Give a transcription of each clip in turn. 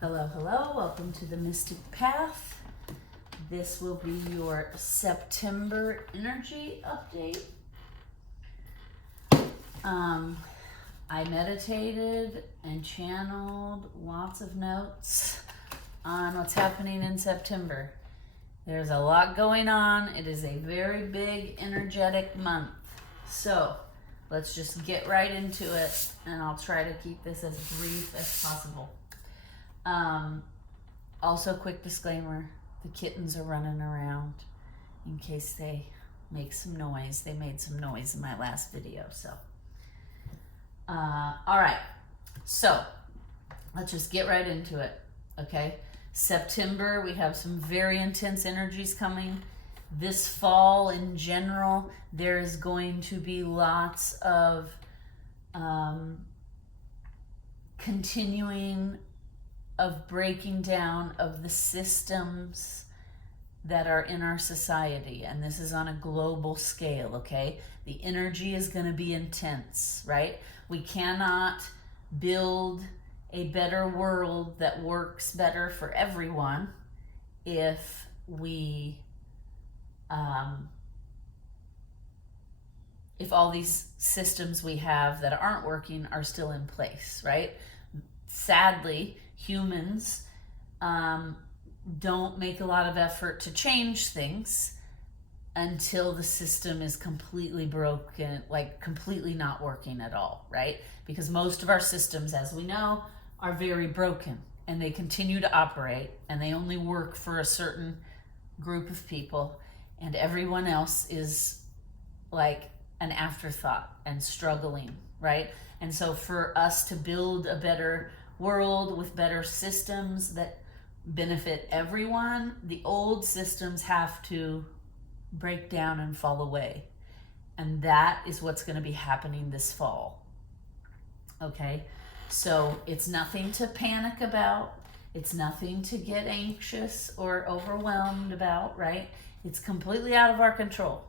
Hello, hello, welcome to the Mystic Path. This will be your September energy update. I meditated and channeled lots of notes on what's happening in September. There's a lot going on. It is a very big energetic month. So let's just get right into it, and I'll try to keep this as brief as possible. Also, quick disclaimer, the kittens are running around in case they make some noise. They made some noise in my last video, so. All right, so let's just get right into it, okay? September, we have some very intense energies coming. This fall in general, there is going to be lots of continuing of breaking down of the systems that are in our society. And this is on a global scale, okay? The energy is going to be intense, right? We cannot build a better world that works better for everyone if we, if all these systems we have that aren't working are still in place, right? Sadly, humans don't make a lot of effort to change things until the system is completely broken, like completely not working at all, right? Because most of our systems, as we know, are very broken, and they continue to operate, and they only work for a certain group of people, and everyone else is like an afterthought and struggling, right? And so for us to build a better world with better systems that benefit everyone, the old systems have to break down and fall away. And that is what's going to be happening this fall. Okay? So it's nothing to panic about. It's nothing to get anxious or overwhelmed about, right? It's completely out of our control.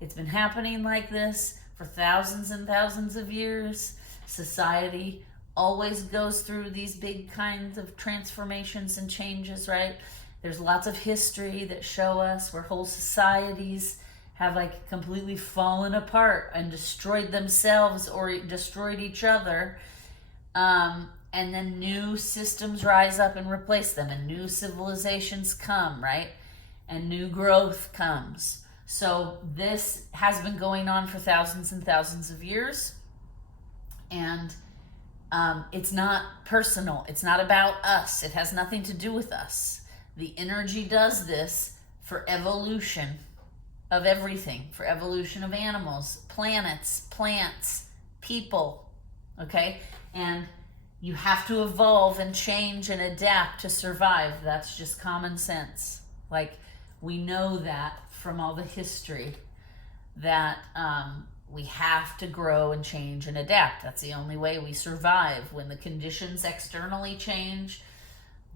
It's been happening like this for thousands and thousands of years. Society always goes through these big kinds of transformations and changes, right? There's lots of history that show us where whole societies have like completely fallen apart and destroyed themselves or destroyed each other. And then new systems rise up and replace them, and new civilizations come, right? And new growth comes. So this has been going on for thousands and thousands of years. And it's not personal. It's not about us. It has nothing to do with us. The energy does this for evolution of everything, for evolution of animals, planets, plants, people, okay? And you have to evolve and change and adapt to survive. That's just common sense. Like, we know that from all the history that we have to grow and change and adapt. That's the only way we survive. When the conditions externally change,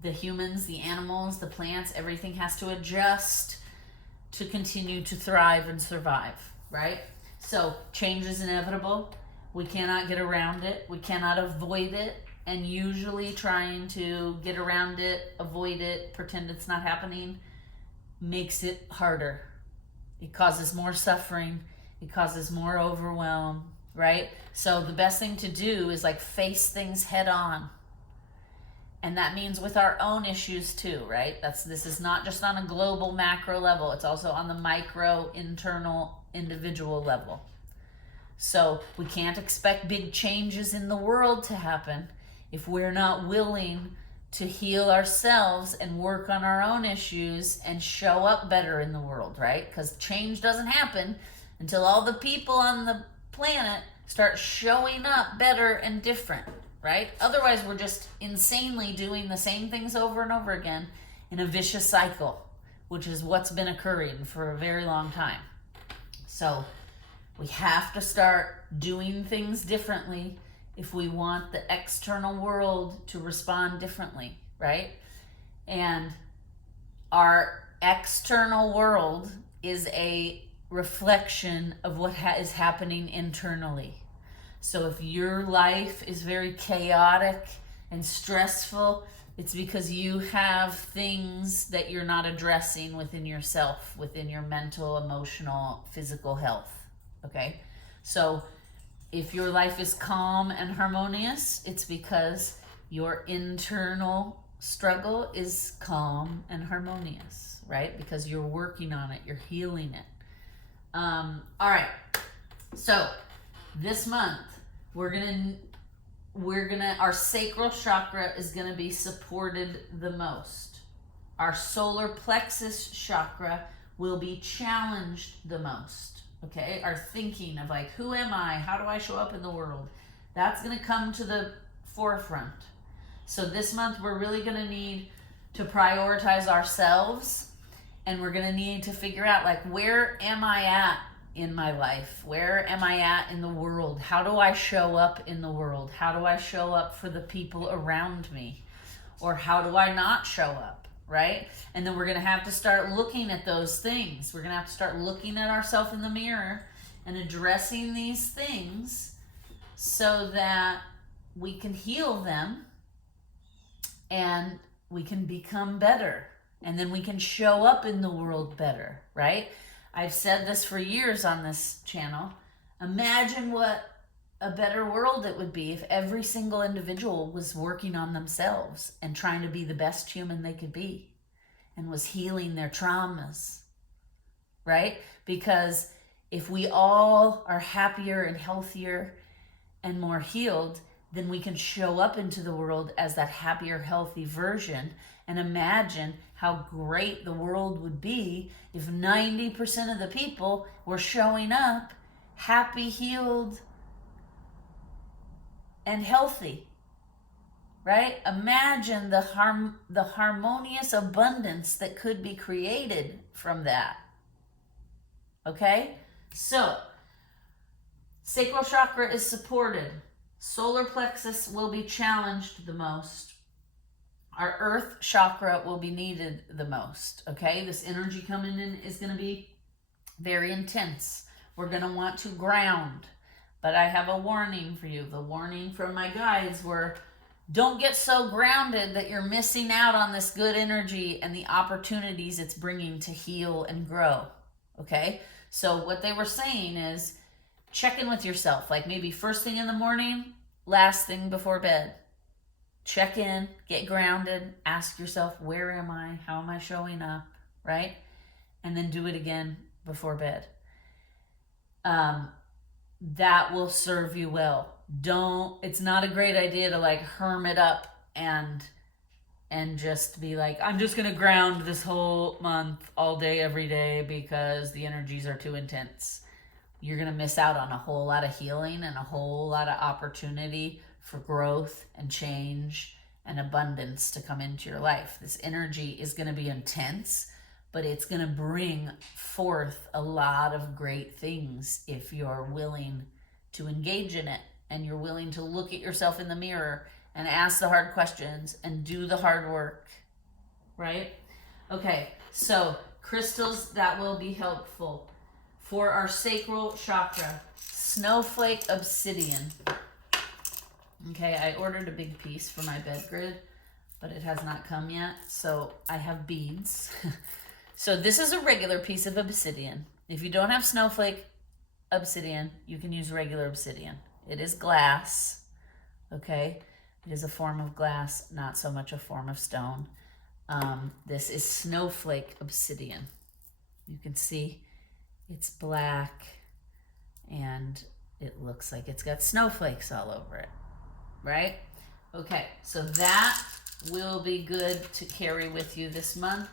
the humans, the animals, the plants, everything has to adjust to continue to thrive and survive, right? So change is inevitable. We cannot get around it. We cannot avoid it. And usually trying to get around it, avoid it, pretend it's not happening, makes it harder. It causes more suffering. It causes more overwhelm, right? So the best thing to do is like face things head on. And that means with our own issues too, right? This is not just on a global macro level. It's also on the micro, internal, individual level. So we can't expect big changes in the world to happen if we're not willing to heal ourselves and work on our own issues and show up better in the world, right? Because change doesn't happen until all the people on the planet start showing up better and different, right? Otherwise, we're just insanely doing the same things over and over again in a vicious cycle, which is what's been occurring for a very long time. So we have to start doing things differently if we want the external world to respond differently, right? And our external world is a reflection of what is happening internally. So if your life is very chaotic and stressful, It's because you have things that you're not addressing within yourself, within your mental, emotional, physical health. Okay? So if your life is calm and harmonious, it's because your internal struggle is calm and harmonious, right? Because you're working on it, you're healing it. All right. So this month, our sacral chakra is gonna be supported the most. Our solar plexus chakra will be challenged the most. Okay, our thinking of like, who am I? How do I show up in the world? That's gonna come to the forefront. So this month we're really gonna need to prioritize ourselves, and we're gonna need to figure out like, where am I at in my life? Where am I at in the world? How do I show up in the world? How do I show up for the people around me? Or how do I not show up, right? And then we're gonna have to start looking at those things. We're gonna have to start looking at ourselves in the mirror and addressing these things so that we can heal them and we can become better. And then we can show up in the world better, right? I've said this for years on this channel. Imagine what a better world it would be if every single individual was working on themselves and trying to be the best human they could be and was healing their traumas, right? Because if we all are happier and healthier and more healed, then we can show up into the world as that happier, healthy version. And imagine how great the world would be if 90% of the people were showing up happy, healed, and healthy, right? Imagine the harmonious abundance that could be created from that. Okay? So, sacral chakra is supported. Solar plexus will be challenged the most. Our earth chakra will be needed the most, okay? This energy coming in is going to be very intense. We're going to want to ground. But I have a warning for you. The warning from my guides were, don't get so grounded that you're missing out on this good energy and the opportunities it's bringing to heal and grow, okay? So what they were saying is, check in with yourself, like maybe first thing in the morning, last thing before bed. Check in, get grounded, ask yourself, where am I? How am I showing up, right? And then do it again before bed. That will serve you well. It's not a great idea to like hermit up and just be like, I'm just going to ground this whole month all day, every day because the energies are too intense. You're going to miss out on a whole lot of healing and a whole lot of opportunity for growth and change and abundance to come into your life. This energy is going to be intense, but it's going to bring forth a lot of great things if you're willing to engage in it and you're willing to look at yourself in the mirror and ask the hard questions and do the hard work, right? Okay, so crystals that will be helpful. For our sacral chakra, snowflake obsidian. Okay, I ordered a big piece for my bed grid, but it has not come yet, so I have beads. So this is a regular piece of obsidian. If you don't have snowflake obsidian, you can use regular obsidian. It is glass, okay? It is a form of glass, not so much a form of stone. This is snowflake obsidian. You can see it's black and it looks like it's got snowflakes all over it, right? Okay, so that will be good to carry with you this month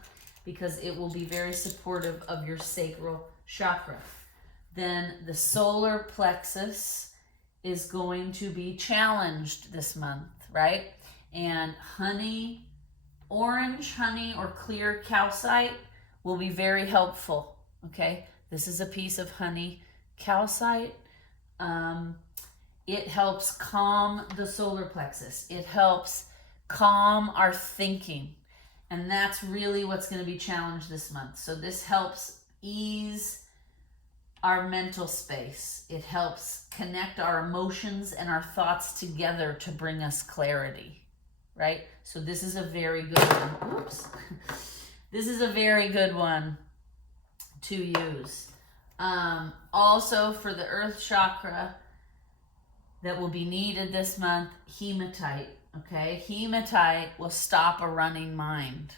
because it will be very supportive of your sacral chakra. Then the solar plexus is going to be challenged this month, right? And honey, orange honey or clear calcite will be very helpful, okay? This is a piece of honey calcite. It helps calm the solar plexus. It helps calm our thinking. And that's really what's going to be challenged this month. So this helps ease our mental space. It helps connect our emotions and our thoughts together to bring us clarity. right? So this is a very good one. Oops. This is a very good one to use. Also for the earth chakra that will be needed this month, hematite, okay? Hematite will stop a running mind.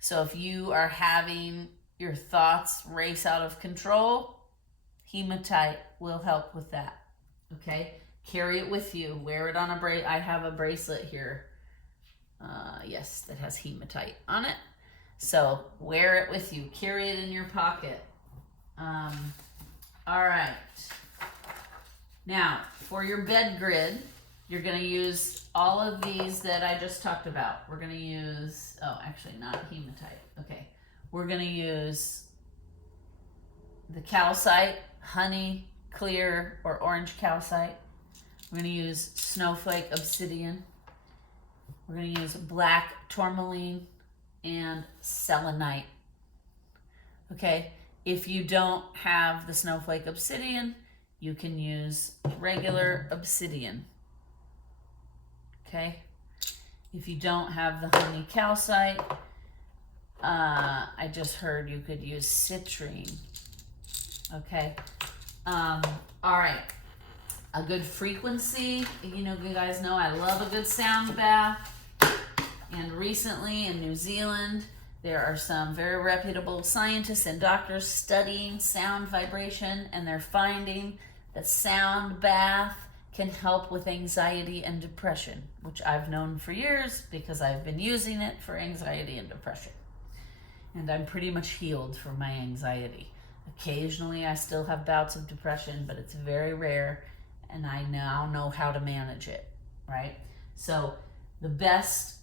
So if you are having your thoughts race out of control, hematite will help with that, okay? Carry it with you. Wear it on a bracelet. I have a bracelet here. Yes, that has hematite on it. So wear it with you. Carry it in your pocket. All right. Now, for your bed grid, you're going to use all of these that I just talked about. We're going to use, oh, actually not hematite. Okay. We're going to use the calcite, honey, clear, or orange calcite. We're going to use snowflake obsidian. We're going to use black tourmaline and selenite. Okay, if you don't have the snowflake obsidian, you can use regular obsidian. Okay, if you don't have the honey calcite, I just heard you could use citrine. Okay, all right. A good frequency, you guys know I love a good sound bath. And recently in New Zealand, there are some very reputable scientists and doctors studying sound vibration, and they're finding that sound bath can help with anxiety and depression, which I've known for years because I've been using it for anxiety and depression. And I'm pretty much healed from my anxiety. Occasionally I still have bouts of depression, but it's very rare, and I now know how to manage it, right? So the best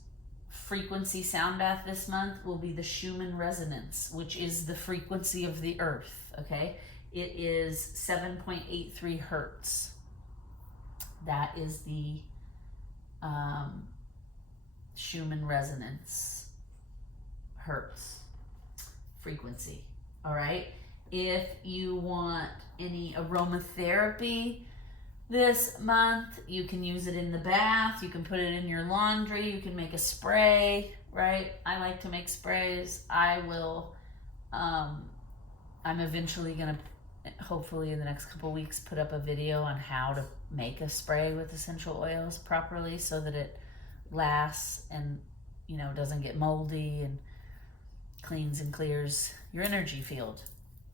frequency sound bath this month will be the Schumann resonance, which is the frequency of the earth, okay? It is 7.83 hertz. That is the Schumann resonance hertz frequency, all right? If you want any aromatherapy this month, you can use it in the bath, you can put it in your laundry, you can make a spray, right? I like to make sprays. I'm eventually gonna, hopefully in the next couple weeks, put up a video on how to make a spray with essential oils properly so that it lasts and, doesn't get moldy and cleans and clears your energy field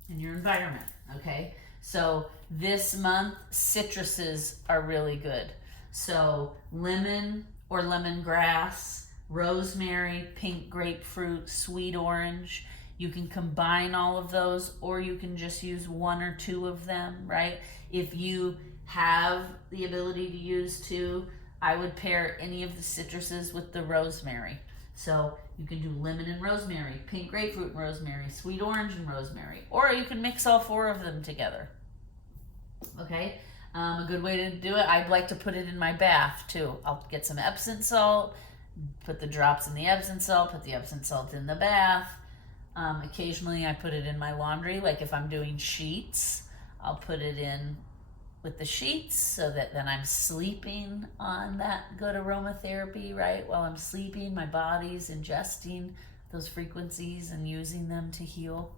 and your environment, okay? So this month, citruses are really good. So lemon or lemongrass, rosemary, pink grapefruit, sweet orange. You can combine all of those, or you can just use one or two of them, right? If you have the ability to use two, I would pair any of the citruses with the rosemary. So you can do lemon and rosemary, pink grapefruit and rosemary, sweet orange and rosemary, or you can mix all four of them together. Okay, a good way to do it, I'd like to put it in my bath too. I'll get some Epsom salt, put the drops in the Epsom salt, put the Epsom salt in the bath. Occasionally I put it in my laundry, like if I'm doing sheets, I'll put it in with the sheets so that then I'm sleeping on that good aromatherapy, right? While I'm sleeping, my body's ingesting those frequencies and using them to heal.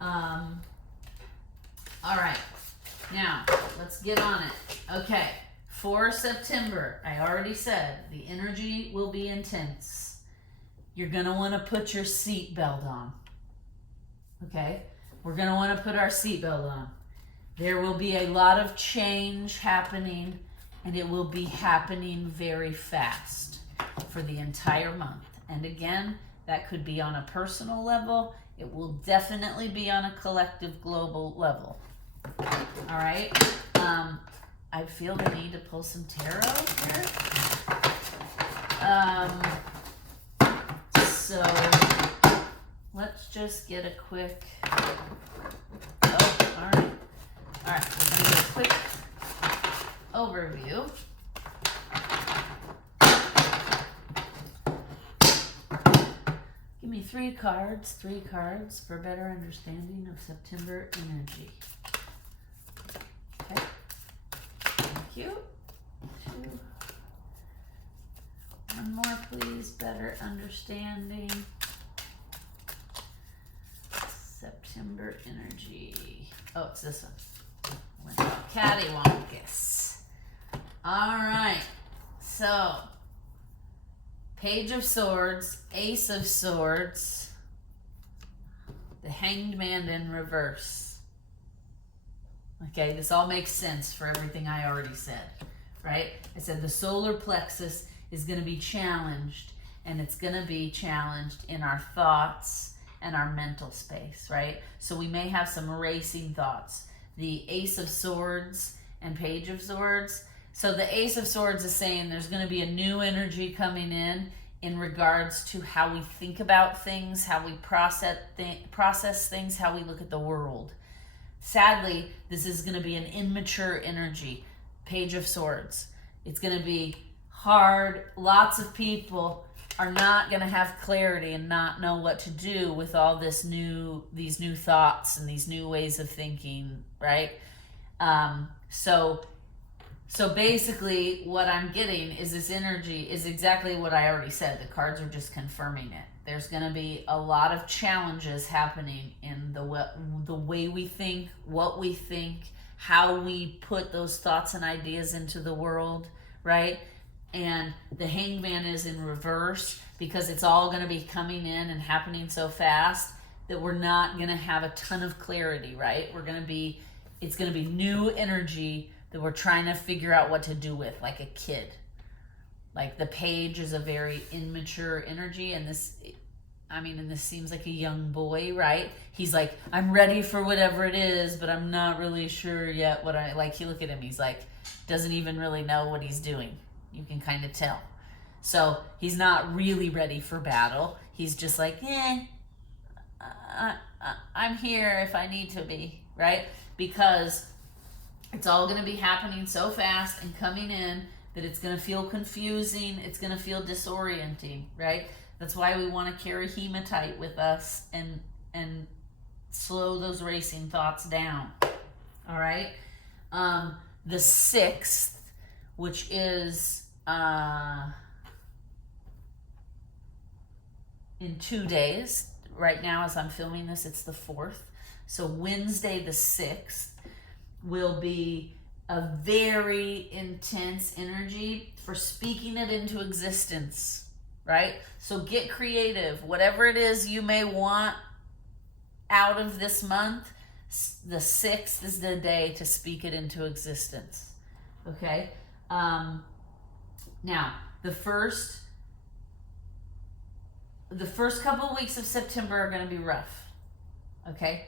All right. Now, let's get on it. Okay, for September, I already said the energy will be intense. You're going to want to put your seatbelt on. Okay, we're going to want to put our seatbelt on. There will be a lot of change happening, and it will be happening very fast for the entire month. And again, that could be on a personal level. It will definitely be on a collective global level. All right, I feel the need to pull some tarot here. So let's just get a quick, all right, we'll do a quick overview. Give me three cards for better understanding of September energy. Thank you. 2, 1, One more, please. Better understanding. September energy. Oh, it's this one. Went all cattywampus. All right. So, Page of Swords, Ace of Swords, the Hanged Man in reverse. Okay, this all makes sense for everything I already said, right? I said the solar plexus is going to be challenged, and it's going to be challenged in our thoughts and our mental space, right? So we may have some racing thoughts. The Ace of Swords and Page of Swords. So the Ace of Swords is saying there's going to be a new energy coming in regards to how we think about things, how we process things, how we look at the world. Sadly, this is going to be an immature energy, Page of Swords. It's going to be hard. Lots of people are not going to have clarity and not know what to do with all these new thoughts and these new ways of thinking, right? So basically what I'm getting is this energy is exactly what I already said. The cards are just confirming it. There's going to be a lot of challenges happening in the way we think, what we think, how we put those thoughts and ideas into the world, right? And the Hanged Man is in reverse because it's all going to be coming in and happening so fast that we're not going to have a ton of clarity, right? It's going to be new energy that we're trying to figure out what to do with, like a kid. Like the Page is a very immature energy, and this seems like a young boy, right? He's like, I'm ready for whatever it is, but I'm not really sure yet what you look at him, he's like, doesn't even really know what he's doing. You can kind of tell. So he's not really ready for battle. He's just like, I'm here if I need to be, right? Because it's all going to be happening so fast and coming in that it's going to feel confusing. It's going to feel disorienting, right? That's why we want to carry hematite with us and slow those racing thoughts down. All right. The 6th, which is in 2 days. Right now, as I'm filming this, it's the 4th. So Wednesday, the 6th, will be a very intense energy for speaking it into existence, right? So get creative. Whatever it is you may want out of this month, the 6th is the day to speak it into existence, okay? Now, the first couple weeks of September are going to be rough, okay?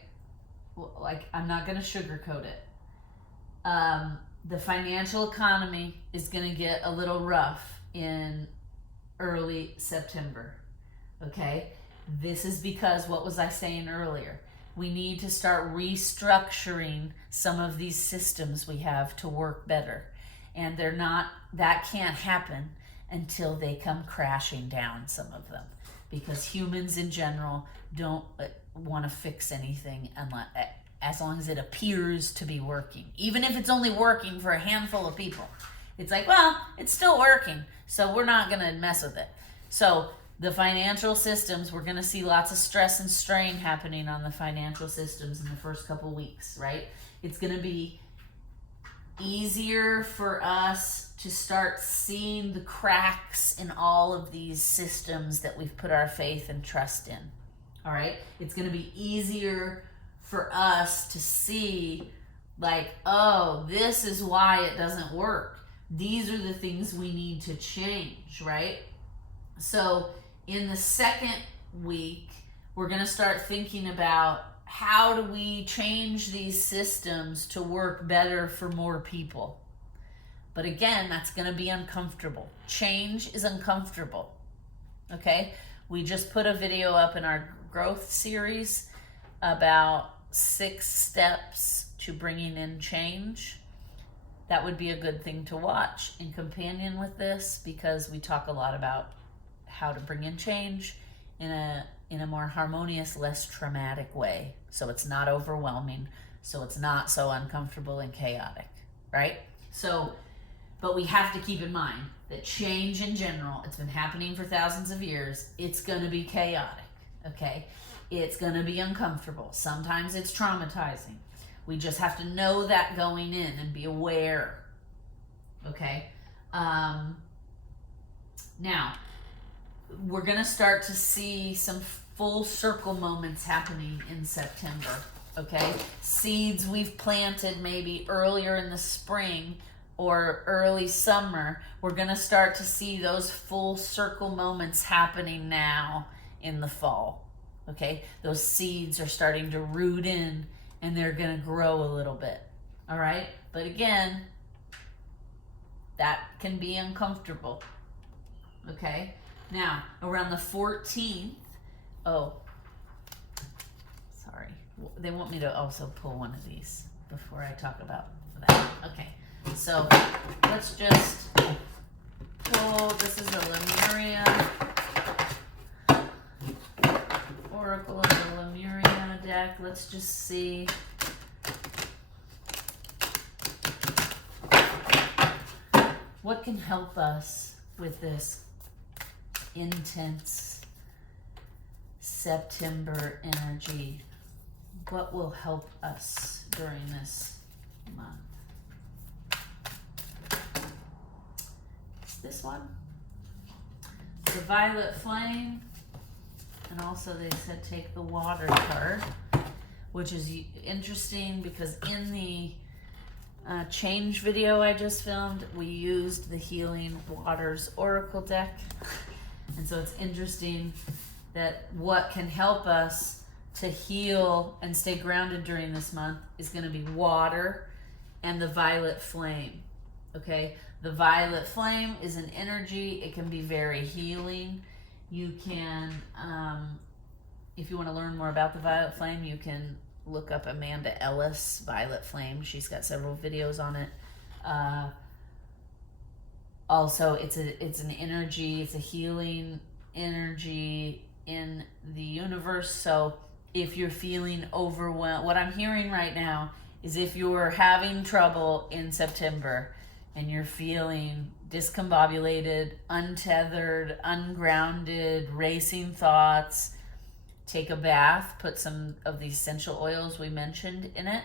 Like, I'm not going to sugarcoat it. The financial economy is going to get a little rough in early September, okay? This is because, what was I saying earlier? We need to start restructuring some of these systems we have to work better. And that can't happen until they come crashing down, some of them. Because humans in general don't want to fix anything as long as it appears to be working. Even if it's only working for a handful of people. It's like, well, it's still working, so we're not going to mess with it. So the financial systems, we're going to see lots of stress and strain happening on the financial systems in the first couple weeks, right? It's going to be easier for us to start seeing the cracks in all of these systems that we've put our faith and trust in. All right? It's going to be easier for us to see, like, oh, this is why it doesn't work. These are the things we need to change, right? So in the second week, we're going to start thinking about how do we change these systems to work better for more people. But again, that's going to be uncomfortable. Change is uncomfortable, okay? We just put a video up in our growth series about 6 steps to bringing in change. That would be a good thing to watch in companion with this, because we talk a lot about how to bring in change in a more harmonious, less traumatic way. So it's not overwhelming, so it's not so uncomfortable and chaotic, right? So, but we have to keep in mind, that change in general, it's been happening for thousands of years, it's going to be chaotic, okay? It's going to be uncomfortable. Sometimes it's traumatizing. We just have to know that going in and be aware, okay? Now, we're going to start to see some full circle moments happening in September, okay? Seeds we've planted maybe earlier in the spring or early summer, we're going to start to see those full circle moments happening now in the fall, okay? Those seeds are starting to root in and they're going to grow a little bit, all right? But again, that can be uncomfortable, okay? Now, around the 14th, sorry, they want me to also pull one of these before I talk about that. Okay, so let's just pull, this is a Lemuria, Oracle of the Lemuria deck. Let's just see. What can help us with this intense September energy? What will help us during this month? It's this one, the Violet Flame, and also they said take the Water card, which is interesting because in the change video I just filmed, we used the Healing Waters Oracle deck. And so it's interesting that what can help us to heal and stay grounded during this month is going to be water and the Violet Flame, okay? The Violet Flame is an energy. It can be very healing. You can, if you want to learn more about the Violet Flame, you can look up Amanda Ellis, Violet Flame. She's got several videos on it. Also, it's an energy, it's a healing energy in the universe. So if you're feeling overwhelmed, what I'm hearing right now is if you're having trouble in September and you're feeling discombobulated, untethered, ungrounded, racing thoughts, take a bath, put some of the essential oils we mentioned in it,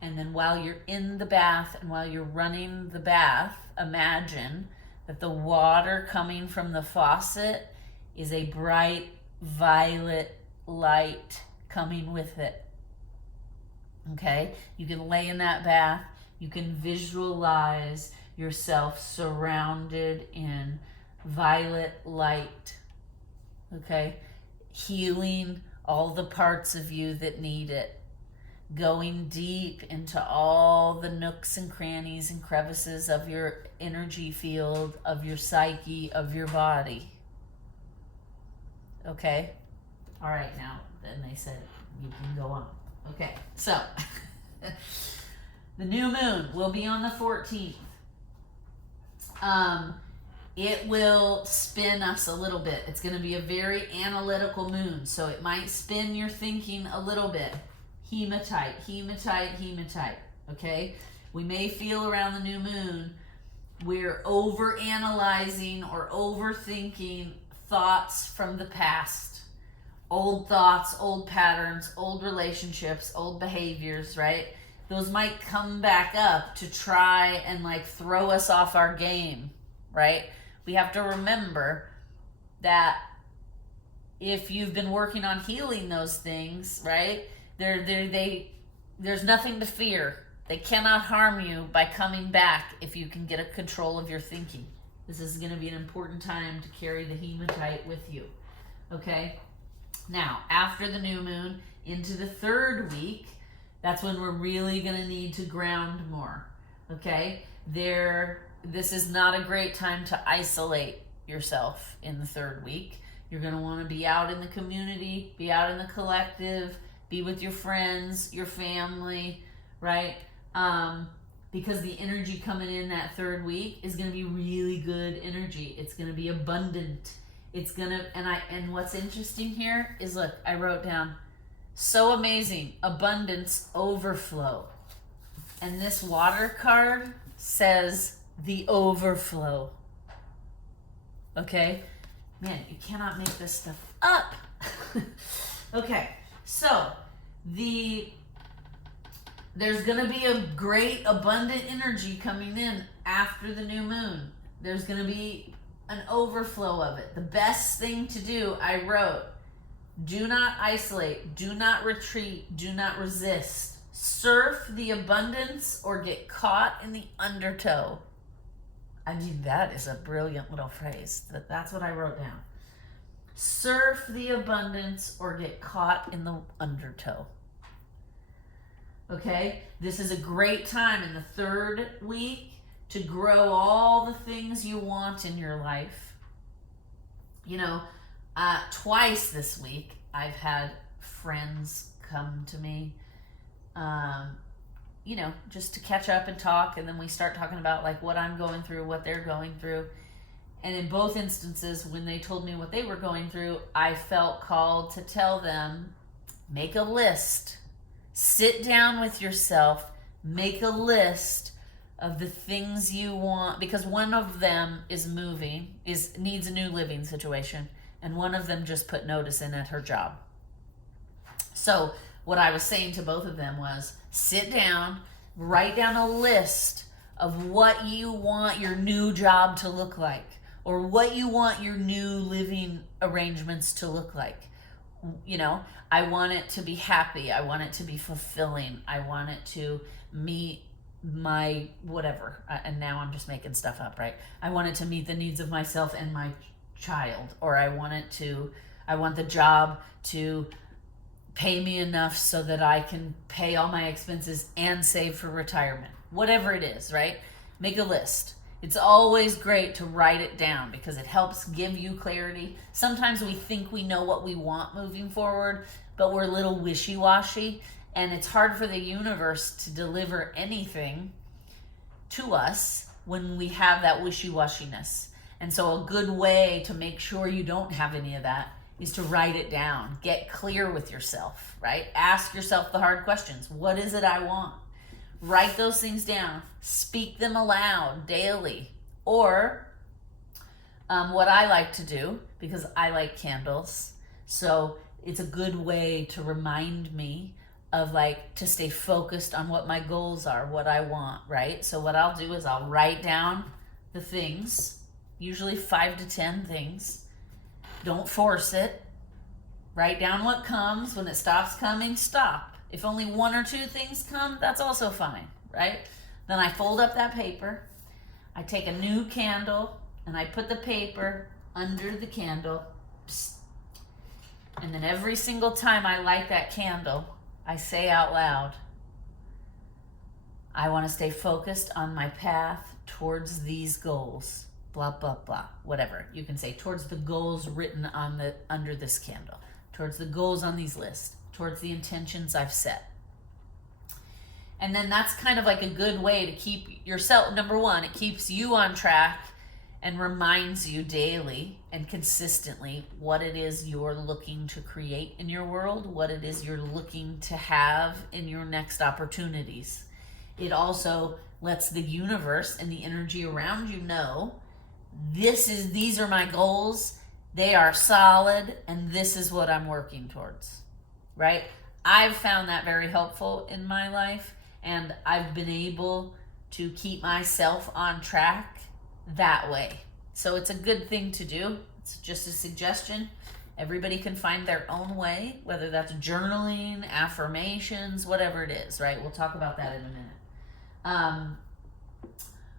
and then while you're in the bath and while you're running the bath, imagine that the water coming from the faucet is a bright violet light coming with it. Okay? You can lay in that bath. You can visualize yourself surrounded in violet light. Okay? Healing all the parts of you that need it. Going deep into all the nooks and crannies and crevices of your energy field, of your psyche, of your body. Okay? All right, now, then they said you can go on. Okay, so the new moon will be on the 14th. It will spin us a little bit. It's going to be a very analytical moon, so it might spin your thinking a little bit. Hematite, hematite, hematite, okay? We may feel around the new moon we're over-analyzing or overthinking thoughts from the past. Old thoughts, old patterns, old relationships, old behaviors, right? Those might come back up to try and like throw us off our game, right? We have to remember that if you've been working on healing those things, right? There's nothing to fear. They cannot harm you by coming back if you can get a control of your thinking. This is going to be an important time to carry the hematite with you, okay? Now, after the new moon, into the third week, that's when we're really going to need to ground more, okay? This is not a great time to isolate yourself in the third week. You're going to want to be out in the community, be out in the collective, be with your friends, your family, right? Because the energy coming in that third week is going to be really good energy. It's going to be abundant. It's going to, and what's interesting here is, look, I wrote down, so amazing, abundance, overflow. And this water card says the overflow. Okay? Man, you cannot make this stuff up. Okay, so there's going to be a great abundant energy coming in after the new moon. There's going to be an overflow of it. The best thing to do, I wrote, do not isolate, do not retreat, do not resist. Surf the abundance or get caught in the undertow. I mean, that is a brilliant little phrase. That's what I wrote down. Surf the abundance or get caught in the undertow. Okay? This is a great time in the third week to grow all the things you want in your life. You know, twice this week, I've had friends come to me, you know, just to catch up and talk. And then we start talking about like what I'm going through, what they're going through. And in both instances, when they told me what they were going through, I felt called to tell them, make a list. Sit down with yourself, make a list of the things you want, because one of them is moving, needs a new living situation, and one of them just put notice in at her job. So what I was saying to both of them was, sit down, write down a list of what you want your new job to look like, or what you want your new living arrangements to look like. You know, I want it to be happy. I want it to be fulfilling. I want it to meet my whatever. And now I'm just making stuff up, right? I want it to meet the needs of myself and my child. Or I want the job to pay me enough so that I can pay all my expenses and save for retirement. Whatever it is, right? Make a list. It's always great to write it down because it helps give you clarity. Sometimes we think we know what we want moving forward, but we're a little wishy-washy, and it's hard for the universe to deliver anything to us when we have that wishy-washiness. And so a good way to make sure you don't have any of that is to write it down. Get clear with yourself, right? Ask yourself the hard questions. What is it I want? Write those things down. Speak them aloud daily. Or what I like to do, because I like candles, so it's a good way to remind me of like to stay focused on what my goals are, what I want, right? So what I'll do is I'll write down the things, usually 5 to 10 things. Don't force it. Write down what comes. When it stops coming, stop. If only 1 or 2 things come, that's also fine, right? Then I fold up that paper. I take a new candle and I put the paper under the candle. Psst. And then every single time I light that candle, I say out loud, I want to stay focused on my path towards these goals. Blah, blah, blah, whatever. You can say towards the goals written on under this candle, towards the goals on these lists, towards the intentions I've set. And then that's kind of like a good way to keep yourself, number one, it keeps you on track and reminds you daily and consistently what it is you're looking to create in your world, what it is you're looking to have in your next opportunities. It lets the universe and the energy around you know these are my goals, they are solid, and this is what I'm working towards, right? I've found that very helpful in my life, and I've been able to keep myself on track that way. So it's a good thing to do. It's just a suggestion. Everybody can find their own way, whether that's journaling, affirmations, whatever it is, right? We'll talk about that in a minute.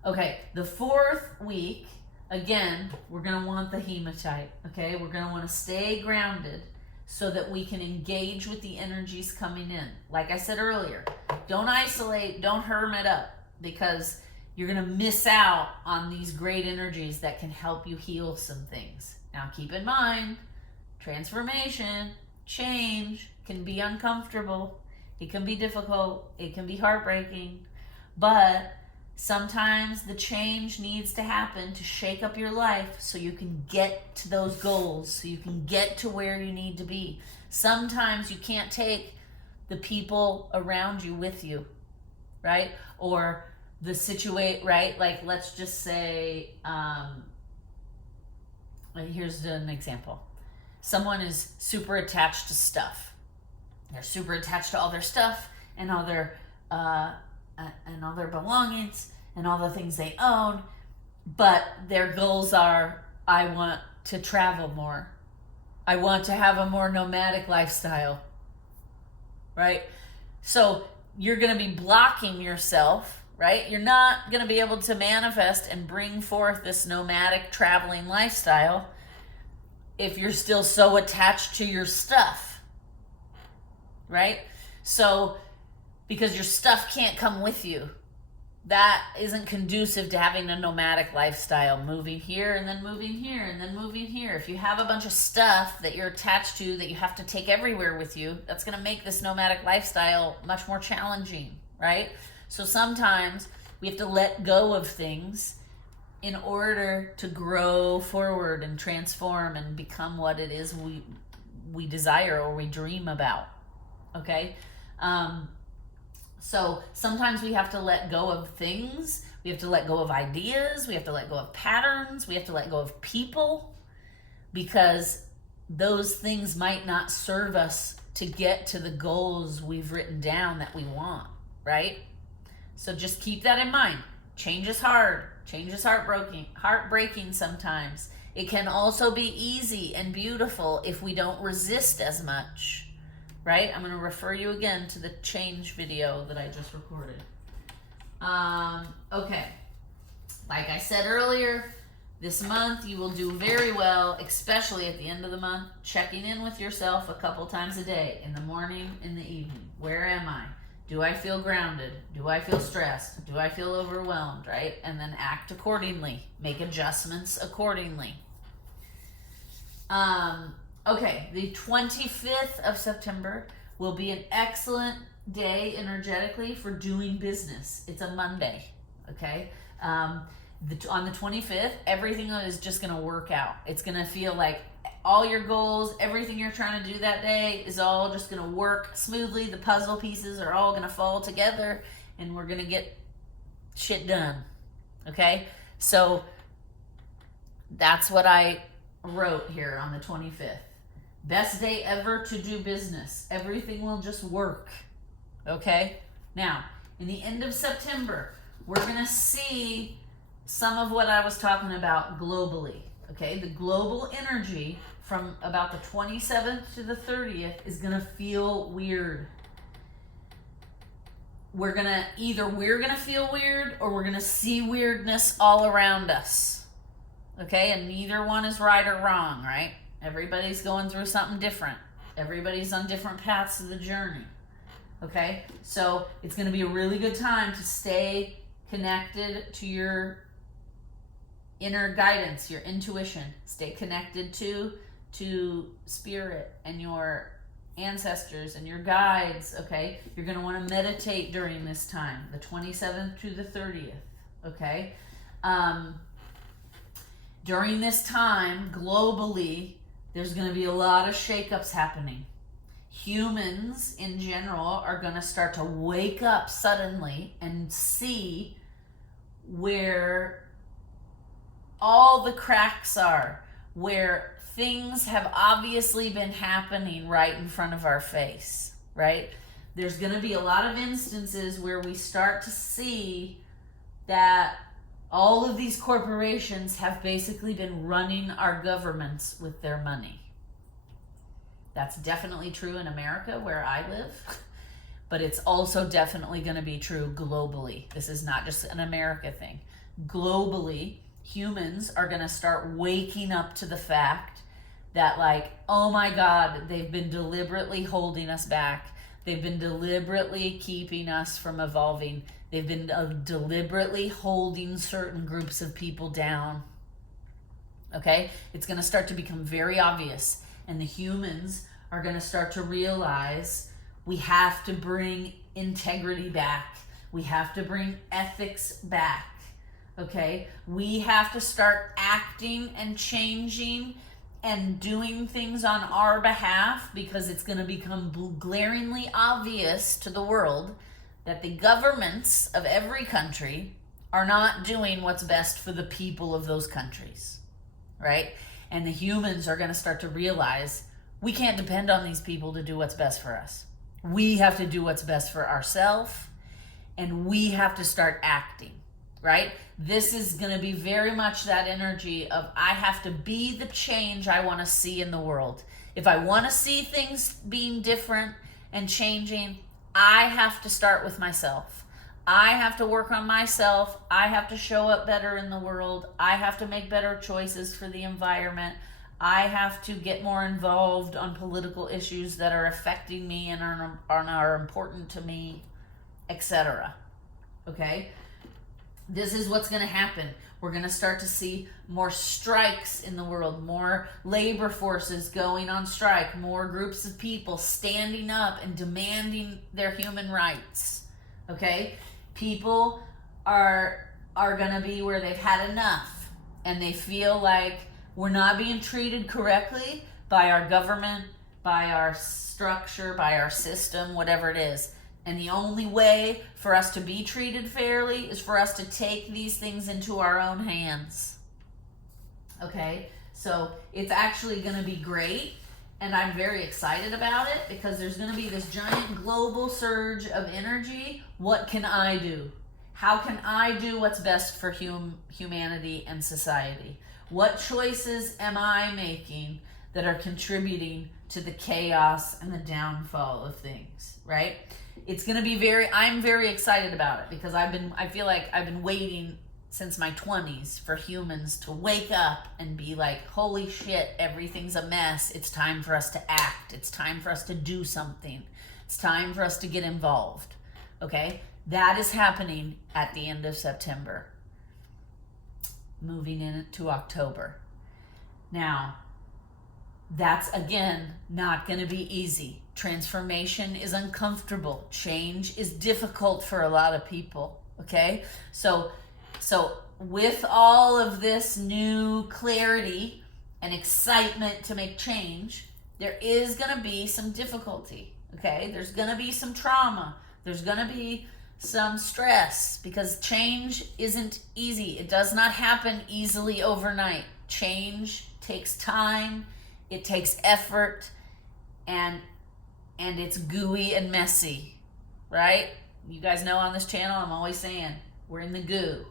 Okay, the 4th week, again, we're going to want the hematite, okay? We're going to want to stay grounded so that we can engage with the energies coming in. Like I said earlier, don't isolate, don't hermit up, because you're going to miss out on these great energies that can help you heal some things. Now, keep in mind, transformation, change can be uncomfortable. It can be difficult. It can be heartbreaking. But sometimes the change needs to happen to shake up your life so you can get to those goals, so you can get to where you need to be. Sometimes you can't take the people around you with you, right? Or the right? Like, let's just say Here's an example. Someone is super attached to stuff. They're super attached to all their stuff and all their belongings and all the things they own, but their goals are, I want to travel more. I want to have a more nomadic lifestyle, right? So you're going to be blocking yourself, right? You're not going to be able to manifest and bring forth this nomadic traveling lifestyle if you're still so attached to your stuff, right? So, because your stuff can't come with you, that isn't conducive to having a nomadic lifestyle, moving here and then moving here and then moving here. If you have a bunch of stuff that you're attached to that you have to take everywhere with you, that's going to make this nomadic lifestyle much more challenging, right? So sometimes we have to let go of things in order to grow forward and transform and become what it is we desire or we dream about, okay? So sometimes we have to let go of things. We have to let go of ideas. We have to let go of patterns. We have to let go of people, because those things might not serve us to get to the goals we've written down that we want, right? So just keep that in mind. Change is hard. Change is heartbreaking sometimes. It can also be easy and beautiful if we don't resist as much. Right? I'm going to refer you again to the change video that I just recorded. Okay. Like I said earlier, this month you will do very well, especially at the end of the month, checking in with yourself a couple times a day, in the morning, in the evening. Where am I? Do I feel grounded? Do I feel stressed? Do I feel overwhelmed? Right? And then act accordingly. Make adjustments accordingly. Okay, the 25th of September will be an excellent day energetically for doing business. It's a Monday, okay? On the 25th, everything is just going to work out. It's going to feel like all your goals, everything you're trying to do that day is all just going to work smoothly. The puzzle pieces are all going to fall together, and we're going to get shit done, okay? So that's what I wrote here on the 25th. Best day ever to do business. Everything will just work. Okay? Now, in the end of September, we're going to see some of what I was talking about globally. Okay? The global energy from about the 27th to the 30th is going to feel weird. We're going to feel weird, or we're going to see weirdness all around us. Okay? And neither one is right or wrong, right? Everybody's going through something different. Everybody's on different paths of the journey. Okay? So it's going to be a really good time to stay connected to your inner guidance, your intuition. Stay connected to spirit and your ancestors and your guides, okay? You're going to want to meditate during this time, the 27th to the 30th, okay? During this time, globally, there's going to be a lot of shakeups happening. Humans in general are going to start to wake up suddenly and see where all the cracks are, where things have obviously been happening right in front of our face, right? There's going to be a lot of instances where we start to see that all of these corporations have basically been running our governments with their money. That's definitely true in America, where I live, but it's also definitely going to be true globally. This is not just an America thing. Globally, humans are going to start waking up to the fact that, like, oh my God, they've been deliberately holding us back. They've been deliberately keeping us from evolving. They've been deliberately holding certain groups of people down. Okay? It's going to start to become very obvious. And the humans are going to start to realize we have to bring integrity back. We have to bring ethics back. Okay? We have to start acting and changing and doing things on our behalf, because it's going to become glaringly obvious to the world that the governments of every country are not doing what's best for the people of those countries, right? And the humans are going to start to realize we can't depend on these people to do what's best for us. We have to do what's best for ourselves, and we have to start acting, right? This is going to be very much that energy of I have to be the change I want to see in the world. If I want to see things being different and changing, I have to start with myself. I have to work on myself. I have to show up better in the world. I have to make better choices for the environment. I have to get more involved on political issues that are affecting me and are important to me, etc. Okay? This is what's going to happen. We're going to start to see more strikes in the world, more labor forces going on strike, more groups of people standing up and demanding their human rights. Okay? People are going to be where they've had enough, and they feel like we're not being treated correctly by our government, by our structure, by our system, whatever it is. And the only way for us to be treated fairly is for us to take these things into our own hands. Okay? So it's actually going to be great, and I'm very excited about it because there's going to be this giant global surge of energy. What can I do? How can I do what's best for humanity and society? What choices am I making that are contributing to the chaos and the downfall of things, right? It's going to be I'm very excited about it because I feel like I've been waiting since my 20s for humans to wake up and be like, holy shit, everything's a mess. It's time for us to act. It's time for us to do something. It's time for us to get involved. Okay? That is happening at the end of September. Moving into October. Now, that's again not going to be easy. Transformation is uncomfortable. Change is difficult for a lot of people. Okay? So with all of this new clarity and excitement to make change, there is going to be some difficulty. Okay? There's going to be some trauma. There's going to be some stress because change isn't easy. It does not happen easily overnight. Change takes time, it takes effort, and it's gooey and messy, right? You guys know on this channel, I'm always saying, we're in the goo.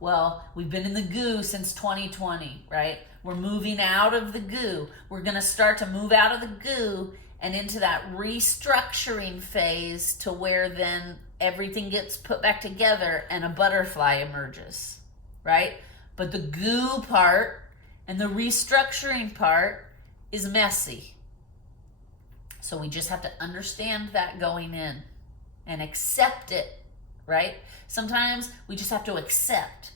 Well, we've been in the goo since 2020, right? We're moving out of the goo. We're going to start to move out of the goo and into that restructuring phase to where then everything gets put back together and a butterfly emerges, right? But the goo part and the restructuring part is messy. So we just have to understand that going in and accept it, right? Sometimes we just have to accept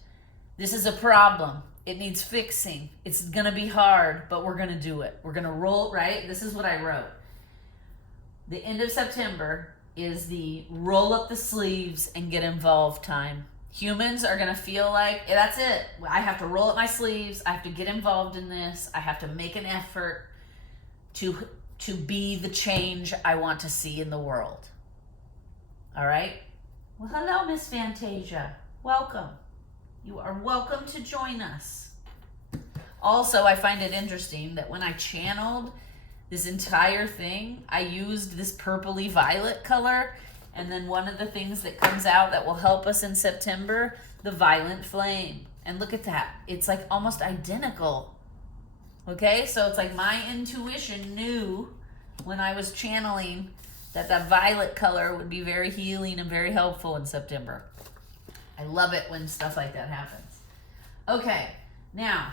this is a problem. It needs fixing. It's going to be hard, but we're going to do it. We're going to roll, right? This is what I wrote. The end of September is the roll up the sleeves and get involved time. Humans are going to feel like, that's it. I have to roll up my sleeves. I have to get involved in this. I have to make an effort to be the change I want to see in the world. All right? Well, hello, Miss Fantasia. Welcome. You are welcome to join us. Also, I find it interesting that when I channeled this entire thing, I used this purpley violet color, and then one of the things that comes out that will help us in September, the violet flame. And look at that. It's like almost identical. Okay? So it's like my intuition knew when I was channeling that violet color would be very healing and very helpful in September. I love it when stuff like that happens. Okay, now,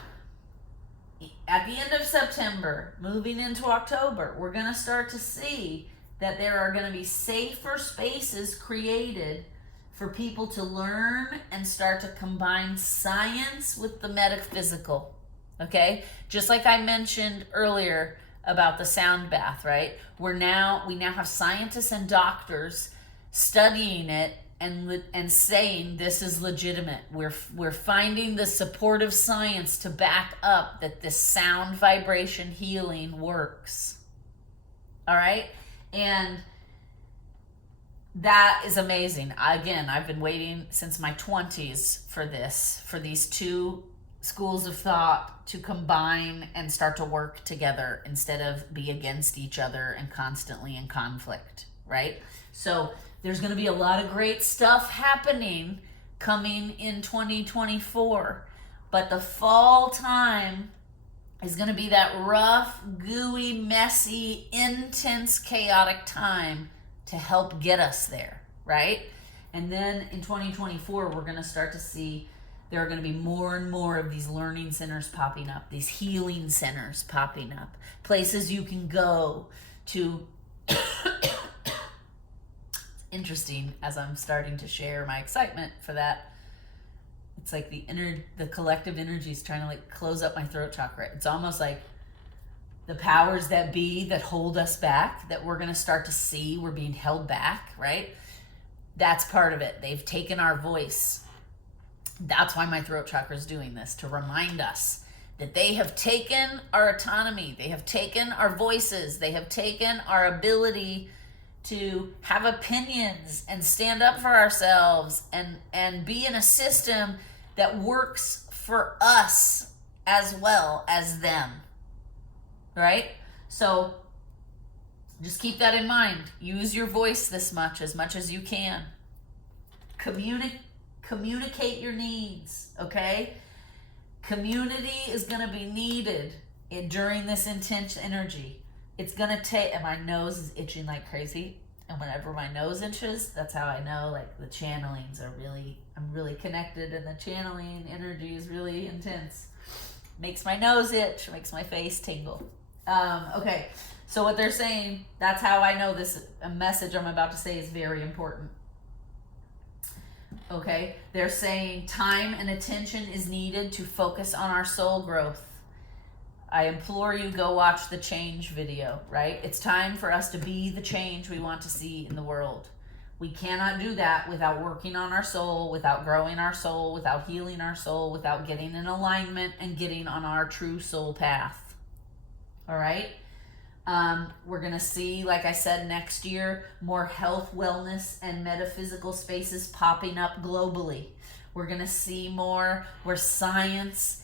at the end of September, moving into October, we're going to start to see that there are going to be safer spaces created for people to learn and start to combine science with the metaphysical. Okay? Just like I mentioned earlier about the sound bath, right? We now have scientists and doctors studying it and saying this is legitimate. We're finding the supportive science to back up that this sound vibration healing works. All right? And that is amazing. Again, I've been waiting since my 20s for this, for these two schools of thought to combine and start to work together instead of be against each other and constantly in conflict, right? So there's going to be a lot of great stuff happening coming in 2024, but the fall time is going to be that rough, gooey, messy, intense, chaotic time to help get us there, right? And then in 2024, we're going to start to see there are going to be more and more of these learning centers popping up, these healing centers popping up, places you can go to. Interesting, as I'm starting to share my excitement for that, it's like the collective energy is trying to like close up my throat chakra. It's almost like the powers that be that hold us back, that we're going to start to see we're being held back, right? That's part of it. They've taken our voice. That's why my throat chakra is doing this, to remind us that they have taken our autonomy. They have taken our voices. They have taken our ability to have opinions and stand up for ourselves and be in a system that works for us as well as them, right? So just keep that in mind. Use your voice as much as you can. Communicate your needs, okay? Community is going to be needed during this intense energy. It's going to take, and my nose is itching like crazy. And whenever my nose itches, that's how I know like the channelings are I'm really connected, and the channeling energy is really intense. Makes my nose itch, makes my face tingle. Okay, so what they're saying, that's how I know this message I'm about to say is very important. Okay, they're saying time and attention is needed to focus on our soul growth. I implore you, go watch the change video, right? It's time for us to be the change we want to see in the world. We cannot do that without working on our soul, without growing our soul, without healing our soul, without getting in alignment and getting on our true soul path. All right? We're going to see, like I said, next year, more health, wellness, and metaphysical spaces popping up globally. We're going to see more where science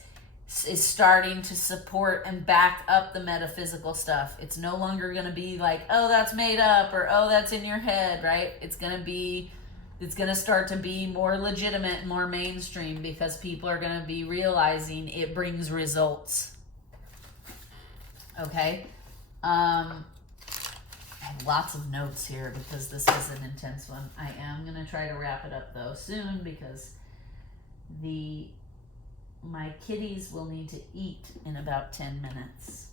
is starting to support and back up the metaphysical stuff. It's no longer going to be like, oh, that's made up, or oh, that's in your head, right? It's going to start to be more legitimate and more mainstream, because people are going to be realizing it brings results. Okay? I have lots of notes here because this is an intense one. I am going to try to wrap it up though soon, because my kitties will need to eat in about 10 minutes.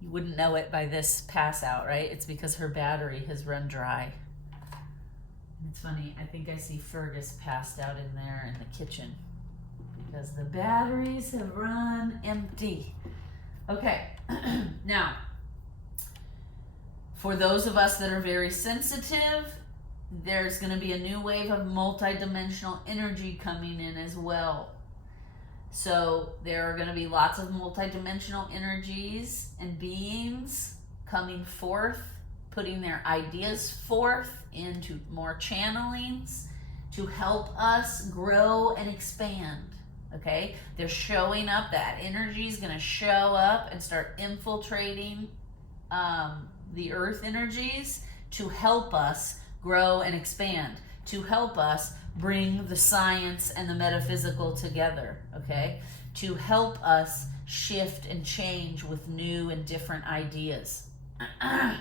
You wouldn't know it by this pass out, right? It's because her battery has run dry. It's funny, I think I see Fergus passed out in there in the kitchen because the batteries have run empty. Okay, now, for those of us that are very sensitive, there's going to be a new wave of multidimensional energy coming in as well. So there are going to be lots of multidimensional energies and beings coming forth, putting their ideas forth into more channelings to help us grow and expand. Okay, they're showing up. That energy is going to show up and start infiltrating the earth energies to help us grow and expand, to help us bring the science and the metaphysical together, okay? To help us shift and change with new and different ideas. And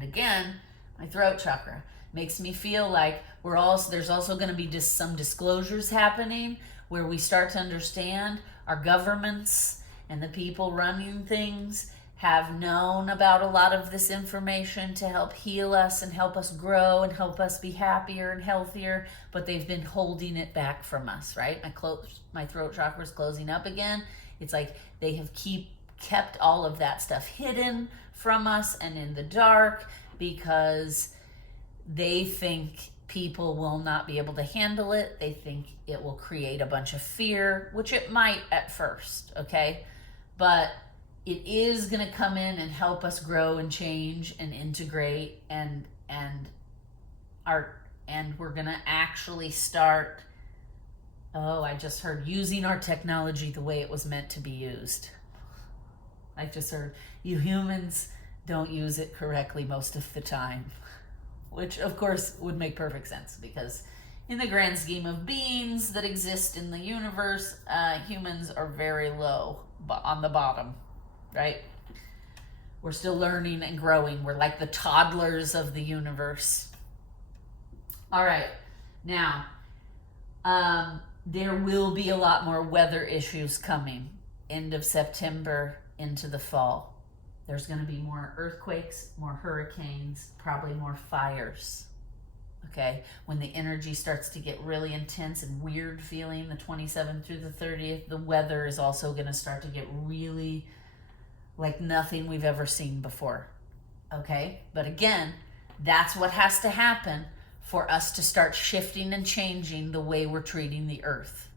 again, my throat chakra makes me feel like there's also going to be just some disclosures happening where we start to understand our governments and the people running things have known about a lot of this information to help heal us and help us grow and help us be happier and healthier, but they've been holding it back from us, right? My throat chakra is closing up again. It's like they have kept all of that stuff hidden from us and in the dark because they think people will not be able to handle it. They think it will create a bunch of fear, which it might at first, okay? But it is going to come in and help us grow and change and integrate and we're going to actually start Oh, I just heard using our technology the way it was meant to be used. I just heard you humans don't use it correctly most of the time, which of course would make perfect sense because in the grand scheme of beings that exist in the universe, humans are very low on the bottom, right? We're still learning and growing. We're like the toddlers of the universe. All right. Now, there will be a lot more weather issues coming end of September into the fall. There's going to be more earthquakes, more hurricanes, probably more fires. Okay, when the energy starts to get really intense and weird feeling, the 27th through the 30th, the weather is also going to start to get really like nothing we've ever seen before. Okay, but again, that's what has to happen for us to start shifting and changing the way we're treating the earth,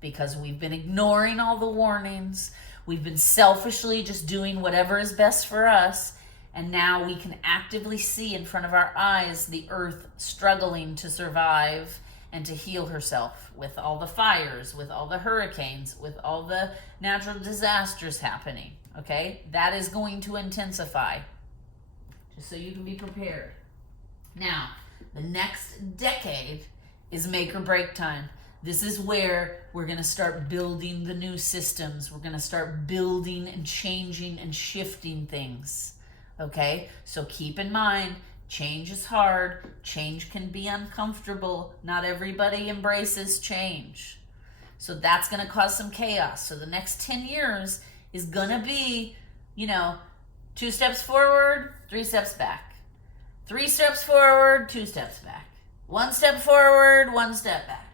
because we've been ignoring all the warnings. We've been selfishly just doing whatever is best for us. And now we can actively see in front of our eyes the earth struggling to survive and to heal herself with all the fires, with all the hurricanes, with all the natural disasters happening. Okay? That is going to intensify. Just so you can be prepared. Now, the next decade is make or break time. This is where we're going to start building the new systems. We're going to start building and changing and shifting things. Okay? So keep in mind, change is hard. Change can be uncomfortable. Not everybody embraces change. So that's going to cause some chaos. So the next 10 years is going to be, 2 steps forward, 3 steps back. 3 steps forward, 2 steps back. 1 step forward, 1 step back.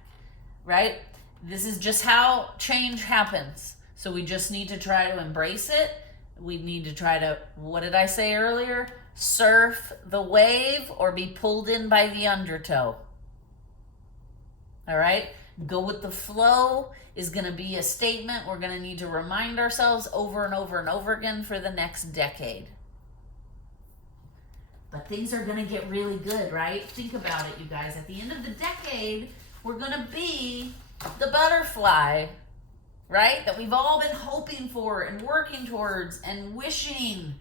Right? This is just how change happens. So we just need to try to embrace it. We need to try to, what did I say earlier? Surf the wave or be pulled in by the undertow. All right? Go with the flow is going to be a statement we're going to need to remind ourselves over and over and over again for the next decade. But things are going to get really good, right? Think about it, you guys. At the end of the decade, we're going to be the butterfly, right? That we've all been hoping for and working towards and wishing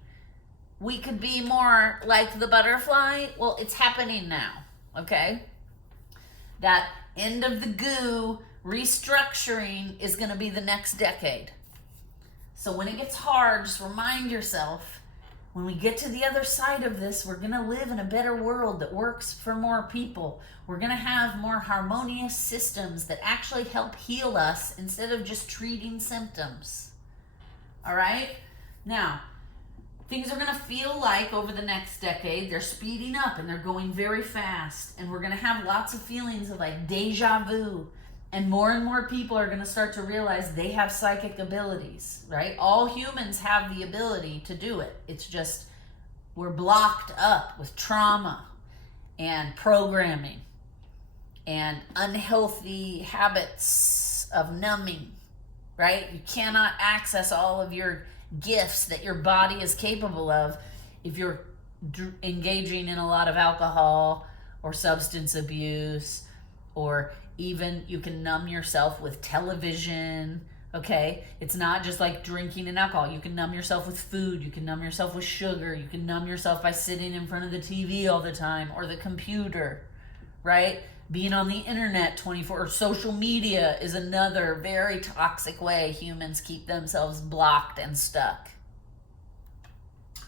we could be more like the butterfly. Well, it's happening now, okay? That end of the goo restructuring is going to be the next decade. So when it gets hard, just remind yourself, when we get to the other side of this, we're going to live in a better world that works for more people. We're going to have more harmonious systems that actually help heal us instead of just treating symptoms. All right? Now, things are going to feel like over the next decade, they're speeding up and they're going very fast. And we're going to have lots of feelings of like deja vu. And more people are going to start to realize they have psychic abilities, right? All humans have the ability to do it. It's just we're blocked up with trauma and programming and unhealthy habits of numbing, right? You cannot access all of your gifts that your body is capable of if you're engaging in a lot of alcohol or substance abuse, or even you can numb yourself with television. Okay, it's not just like drinking and alcohol. You can numb yourself with food. You can numb yourself with sugar. You can numb yourself by sitting in front of the TV all the time or the computer, right? Being on the internet 24 or social media is another very toxic way humans keep themselves blocked and stuck.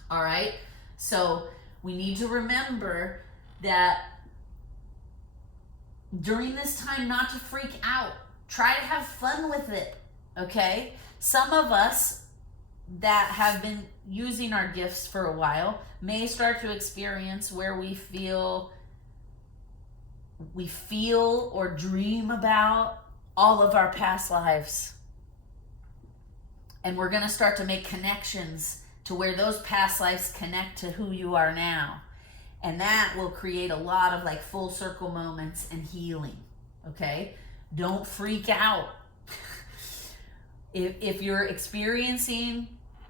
All right, so we need to remember that during this time not to freak out. Try to have fun with it, okay? Some of us that have been using our gifts for a while may start to experience where we feel or dream about all of our past lives. And we're going to start to make connections to where those past lives connect to who you are now. And that will create a lot of like full circle moments and healing, okay? Don't freak out. If you're experiencing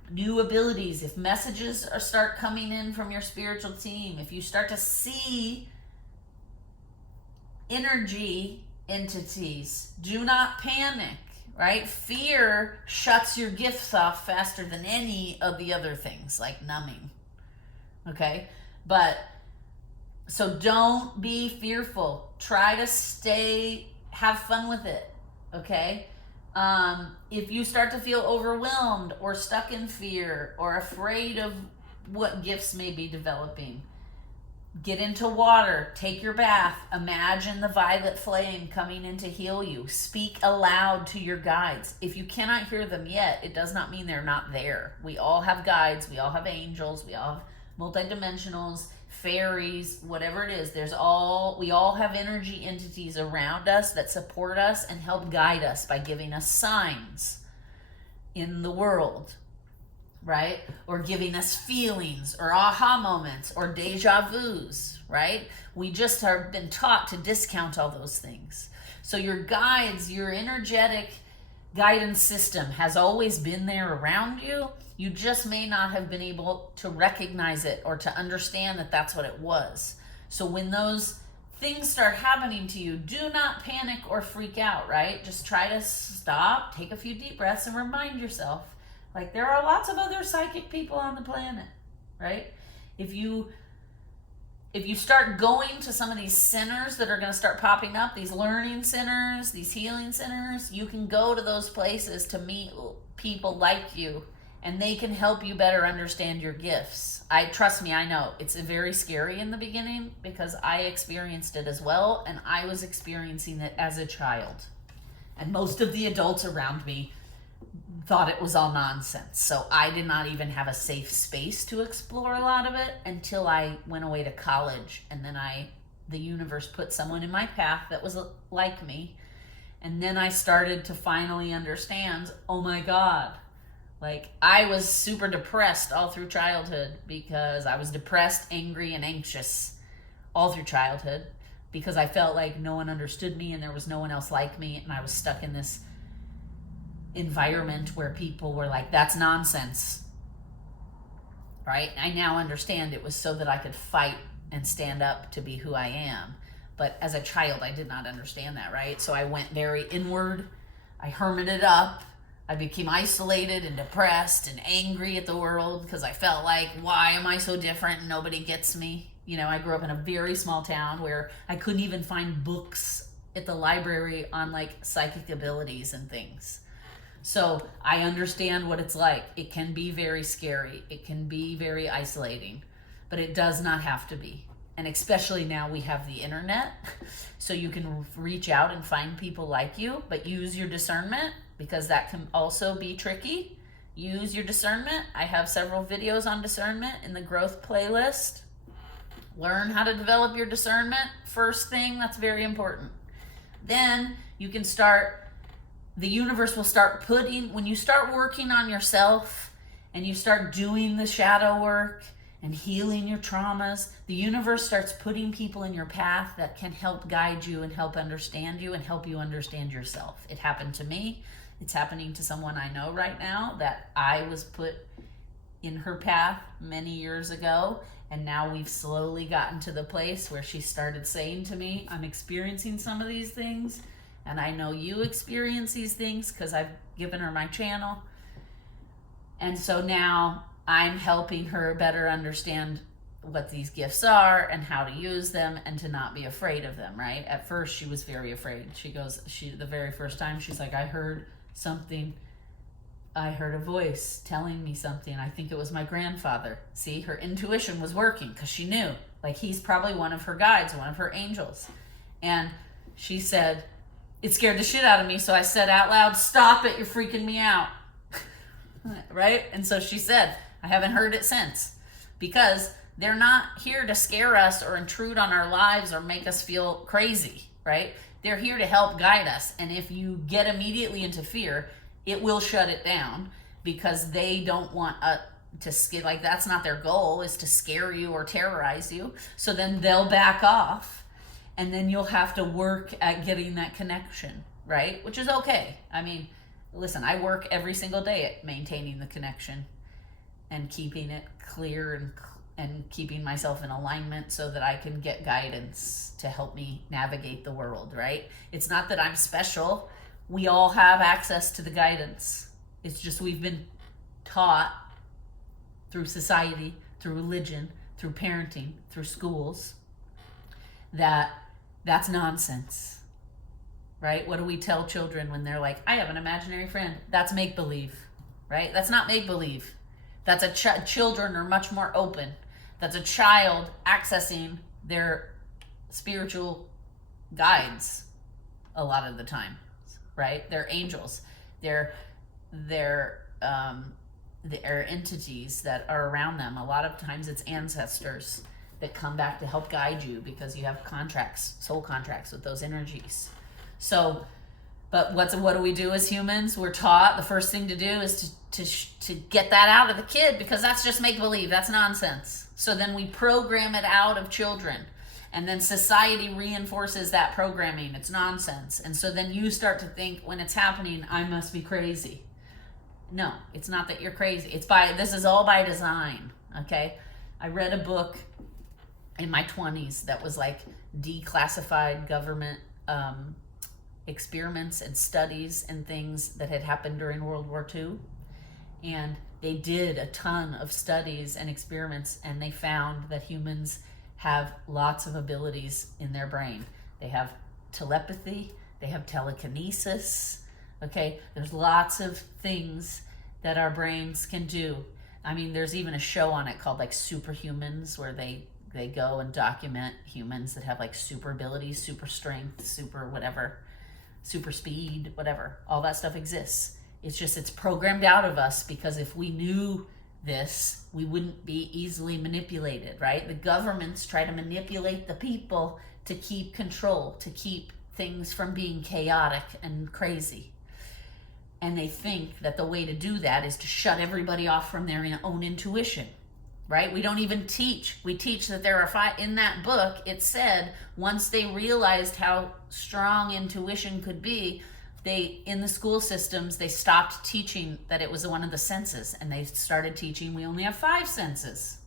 new abilities, if messages start coming in from your spiritual team, if you start to see energy entities. Do not panic, right? Fear shuts your gifts off faster than any of the other things, like numbing. Okay? But so don't be fearful. Try to have fun with it. Okay? If you start to feel overwhelmed or stuck in fear or afraid of what gifts may be developing, get into water, take your bath, imagine the violet flame coming in to heal you. Speak aloud to your guides. If you cannot hear them yet, it does not mean they're not there. We all have guides, we all have angels, we all have multidimensionals, fairies, whatever it is. We all have energy entities around us that support us and help guide us by giving us signs in the world, right? Or giving us feelings or aha moments or deja vus, right? We just have been taught to discount all those things. So your guides, your energetic guidance system has always been there around you. You just may not have been able to recognize it or to understand that that's what it was. So when those things start happening to you, do not panic or freak out, right? Just try to stop, take a few deep breaths, and remind yourself, like, there are lots of other psychic people on the planet, right? If you start going to some of these centers that are going to start popping up, these learning centers, these healing centers, you can go to those places to meet people like you, and they can help you better understand your gifts. Trust me, I know it's very scary in the beginning because I experienced it as well, and I was experiencing it as a child. And most of the adults around me thought it was all nonsense. So I did not even have a safe space to explore a lot of it until I went away to college. And then the universe put someone in my path that was like me. And then I started to finally understand, oh my God, like I was super depressed all through childhood because I was depressed, angry, and anxious all through childhood because I felt like no one understood me and there was no one else like me. And I was stuck in this environment where people were like, that's nonsense, right? I now understand it was so that I could fight and stand up to be who I am. But as a child, I did not understand that, right? So I went very inward. I hermited up. I became isolated and depressed and angry at the world because I felt like, why am I so different and nobody gets me? You know, I grew up in a very small town where I couldn't even find books at the library on like psychic abilities and things. So I understand what it's like. It can be very scary. It can be very isolating, but it does not have to be. And especially now we have the internet, so you can reach out and find people like you, but use your discernment because that can also be tricky. Use your discernment. I have several videos on discernment in the growth playlist. Learn how to develop your discernment. First thing, that's very important. Then you can the universe will start when you start working on yourself and you start doing the shadow work and healing your traumas, the universe starts putting people in your path that can help guide you and help understand you and help you understand yourself. It happened to me. It's happening to someone I know right now that I was put in her path many years ago. And now we've slowly gotten to the place where she started saying to me, I'm experiencing some of these things. And I know you experience these things because I've given her my channel. And so now I'm helping her better understand what these gifts are and how to use them and to not be afraid of them, right? At first, she was very afraid. The very first time, she's like, I heard a voice telling me something. I think it was my grandfather. See, her intuition was working because she knew, like, he's probably one of her guides, one of her angels. And she said, it scared the shit out of me, so I said out loud, stop it, you're freaking me out. Right? And so she said, I haven't heard it since. Because they're not here to scare us or intrude on our lives or make us feel crazy, right? They're here to help guide us. And if you get immediately into fear, it will shut it down because they don't want to scare, like that's not their goal, is to scare you or terrorize you. So then they'll back off. And then you'll have to work at getting that connection, right? Which is okay. I mean, listen, I work every single day at maintaining the connection and keeping it clear and and keeping myself in alignment so that I can get guidance to help me navigate the world, right? It's not that I'm special. We all have access to the guidance. It's just we've been taught through society, through religion, through parenting, through schools, that that's nonsense, right? What do we tell children when they're like, I have an imaginary friend? That's make-believe, right? That's not make-believe. That's children are much more open. That's a child accessing their spiritual guides a lot of the time, right? They're angels. They're entities that are around them. A lot of times it's ancestors that come back to help guide you because you have contracts, soul contracts with those energies. So, but what do we do as humans? We're taught the first thing to do is to get that out of the kid, because that's just make-believe. That's nonsense. So then we program it out of children, and then society reinforces that programming. It's nonsense. And so then you start to think, when it's happening, I must be crazy. No, it's not that you're crazy. This is all by design, okay? I read a book in my 20s that was like declassified government experiments and studies and things that had happened during World War II. And they did a ton of studies and experiments, and they found that humans have lots of abilities in their brain. They have telepathy, they have telekinesis, okay? There's lots of things that our brains can do. I mean, there's even a show on it called like Superhumans, where they go and document humans that have like super abilities, super strength, super whatever, super speed, whatever. All that stuff exists. It's just, it's programmed out of us, because if we knew this, we wouldn't be easily manipulated, right? The governments try to manipulate the people to keep control, to keep things from being chaotic and crazy. And they think that the way to do that is to shut everybody off from their own intuition, right? We don't even teach. We teach that there are in that book, it said once they realized how strong intuition could be, in the school systems, they stopped teaching that it was one of the senses, and they started teaching we only have 5 senses.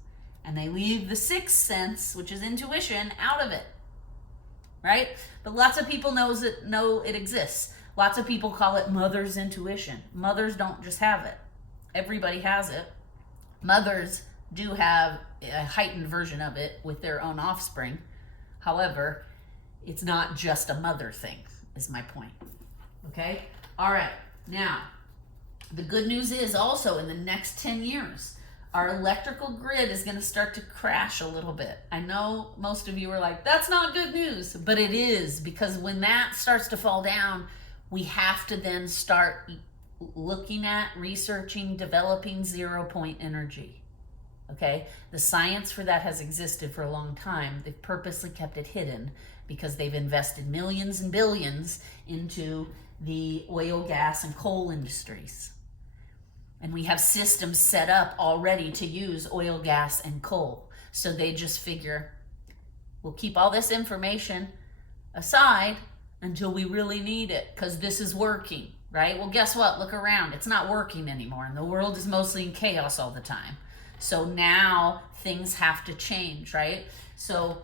And they leave the 6th sense, which is intuition, out of it, right? But lots of people know it exists. Lots of people call it mother's intuition. Mothers don't just have it. Everybody has it. Mothers do have a heightened version of it with their own offspring. However, it's not just a mother thing, is my point. Okay? All right. Now, the good news is also in the next 10 years, our electrical grid is going to start to crash a little bit. I know most of you are like, that's not good news, but it is, because when that starts to fall down, we have to then start looking at, researching, developing 0-point energy. Okay? The science for that has existed for a long time. They've purposely kept it hidden because they've invested millions and billions into the oil, gas, and coal industries. And we have systems set up already to use oil, gas, and coal. So they just figure, we'll keep all this information aside until we really need it, because this is working, right? Well, guess what? Look around. It's not working anymore, and the world is mostly in chaos all the time. So now things have to change, right? So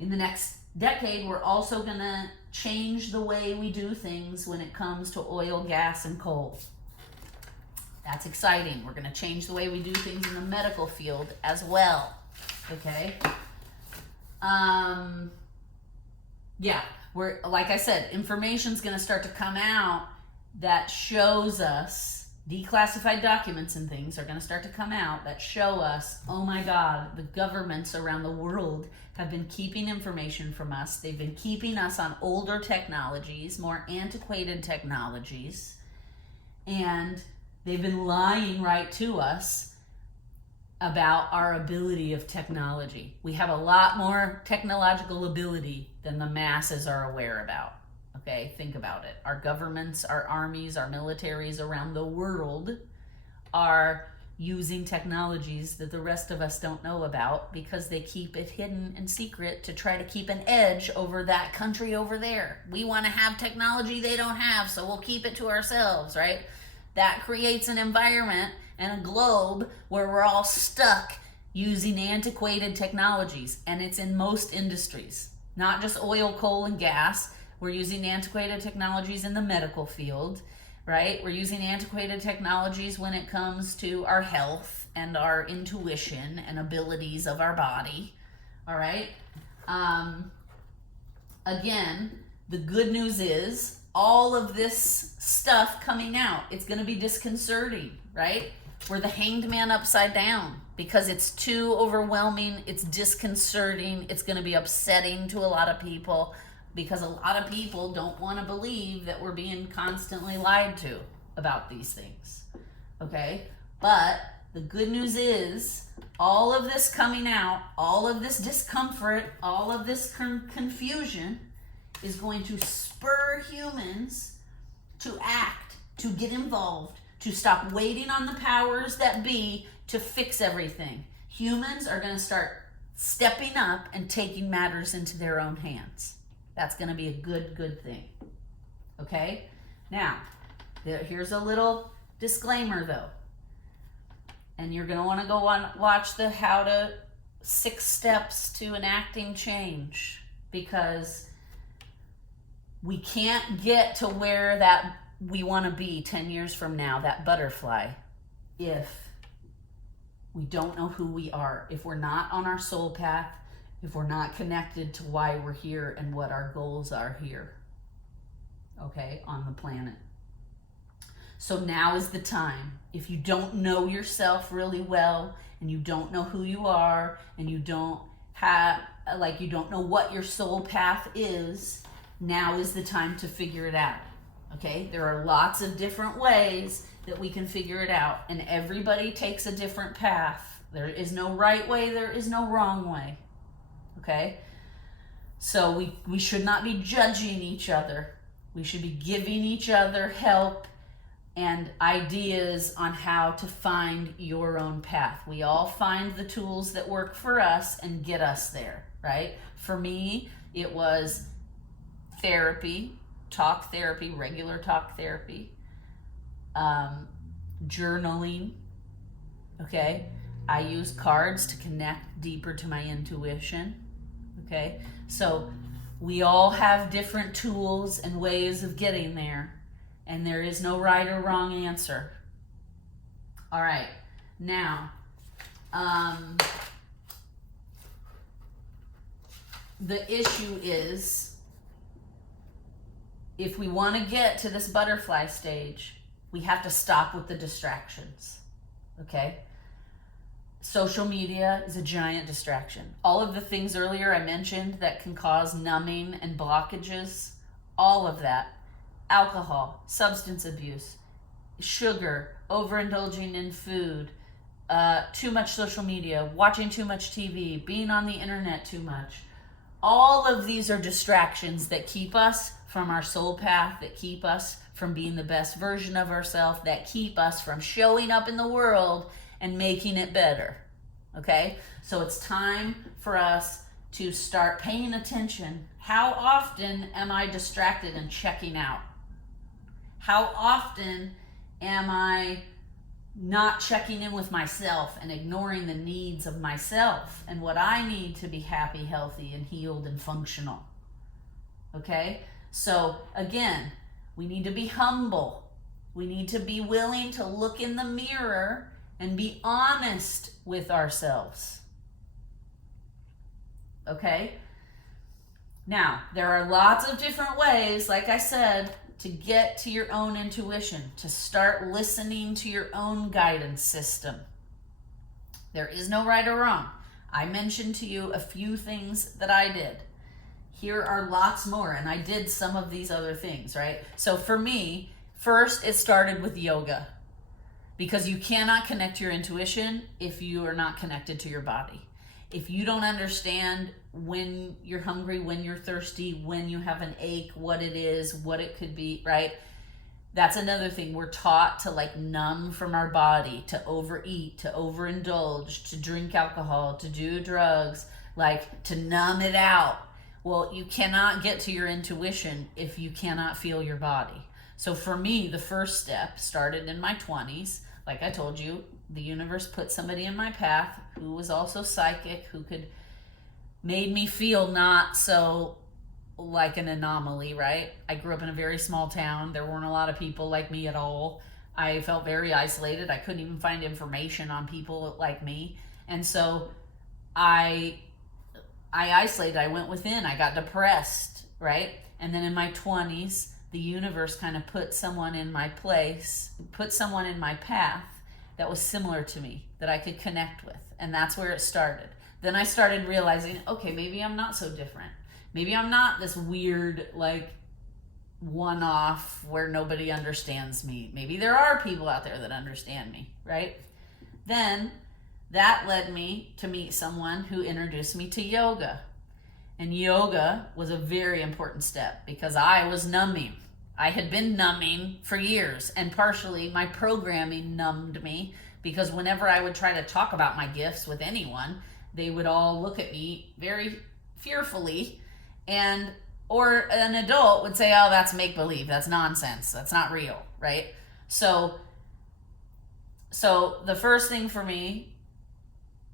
in the next decade, we're also going to change the way we do things when it comes to oil, gas, and coal. That's exciting. We're going to change the way we do things in the medical field as well. Okay? Yeah, like I said, information's going to start to come out that shows us, declassified documents and things are going to start to come out that show us, oh my God, the governments around the world have been keeping information from us. They've been keeping us on older technologies, more antiquated technologies, and they've been lying right to us about our ability of technology. We have a lot more technological ability than the masses are aware about. Okay, think about it. Our governments, our armies, our militaries around the world are using technologies that the rest of us don't know about because they keep it hidden and secret to try to keep an edge over that country over there. We want to have technology they don't have, so we'll keep it to ourselves, right? That creates an environment and a globe where we're all stuck using antiquated technologies, and it's in most industries, not just oil, coal, and gas. We're using antiquated technologies in the medical field, right? We're using antiquated technologies when it comes to our health and our intuition and abilities of our body, all right? Again, the good news is all of this stuff coming out, it's going to be disconcerting, right? We're the hanged man upside down because it's too overwhelming, it's disconcerting, it's going to be upsetting to a lot of people because a lot of people don't want to believe that we're being constantly lied to about these things, okay? But the good news is all of this coming out, all of this discomfort, all of this confusion is going to spur humans to act, to get involved, to stop waiting on the powers that be to fix everything. Humans are going to start stepping up and taking matters into their own hands. That's going to be a good thing. Okay? Now, here's a little disclaimer though. And you're going to want to go watch the how to 6 steps to enacting change, because we can't get to where that we want to be 10 years from now, that butterfly, if we don't know who we are, if we're not on our soul path, if we're not connected to why we're here and what our goals are here, okay, on the planet. So now is the time. If you don't know yourself really well and you don't know who you are and you don't know what your soul path is, now is the time to figure it out. Okay? There are lots of different ways that we can figure it out, and everybody takes a different path. There is no right way, there is no wrong way. Okay? So we should not be judging each other. We should be giving each other help and ideas on how to find your own path. We all find the tools that work for us and get us there, right? For me, it was therapy, talk therapy, regular talk therapy, journaling, okay? I use cards to connect deeper to my intuition, okay? So we all have different tools and ways of getting there, and there is no right or wrong answer. All right, now, the issue is, if we want to get to this butterfly stage, we have to stop with the distractions, okay? Social media is a giant distraction. All of the things earlier I mentioned that can cause numbing and blockages, all of that. Alcohol, substance abuse, sugar, overindulging in food, too much social media, watching too much TV, being on the internet too much. All of these are distractions that keep us from our soul path, that keep us from being the best version of ourselves, that keep us from showing up in the world and making it better. Okay? So it's time for us to start paying attention. How often am I distracted and checking out? How often am I not checking in with myself and ignoring the needs of myself and what I need to be happy, healthy, and healed and functional? Okay? So again, we need to be humble. We need to be willing to look in the mirror and be honest with ourselves. Okay? Now, there are lots of different ways, like I said, to get to your own intuition, to start listening to your own guidance system. There is no right or wrong. I mentioned to you a few things that I did. Here are lots more, and I did some of these other things, right? So for me, first it started with yoga, because you cannot connect your intuition if you are not connected to your body. If you don't understand when you're hungry, when you're thirsty, when you have an ache, what it is, what it could be, right? That's another thing. We're taught to like numb from our body, to overeat, to overindulge, to drink alcohol, to do drugs, like to numb it out. Well, you cannot get to your intuition if you cannot feel your body. So for me, the first step started in my 20s. like I told you, the universe put somebody in my path who was also psychic, who could made me feel not so like an anomaly, right? I grew up in a very small town. There weren't a lot of people like me at all. I felt very isolated. I couldn't even find information on people like me. And so I isolated. I went within. I got depressed, right? And then in my 20s, the universe kind of put someone in my place, put someone in my path that was similar to me, that I could connect with. And that's where it started. Then I started realizing, okay, maybe I'm not so different. Maybe I'm not this weird, like, one-off where nobody understands me. Maybe there are people out there that understand me, right? Then that led me to meet someone who introduced me to yoga. And yoga was a very important step because I was numbing. I had been numbing for years, and partially my programming numbed me because whenever I would try to talk about my gifts with anyone, they would all look at me very fearfully, or an adult would say, oh, that's make-believe, that's nonsense, that's not real, right? So the first thing for me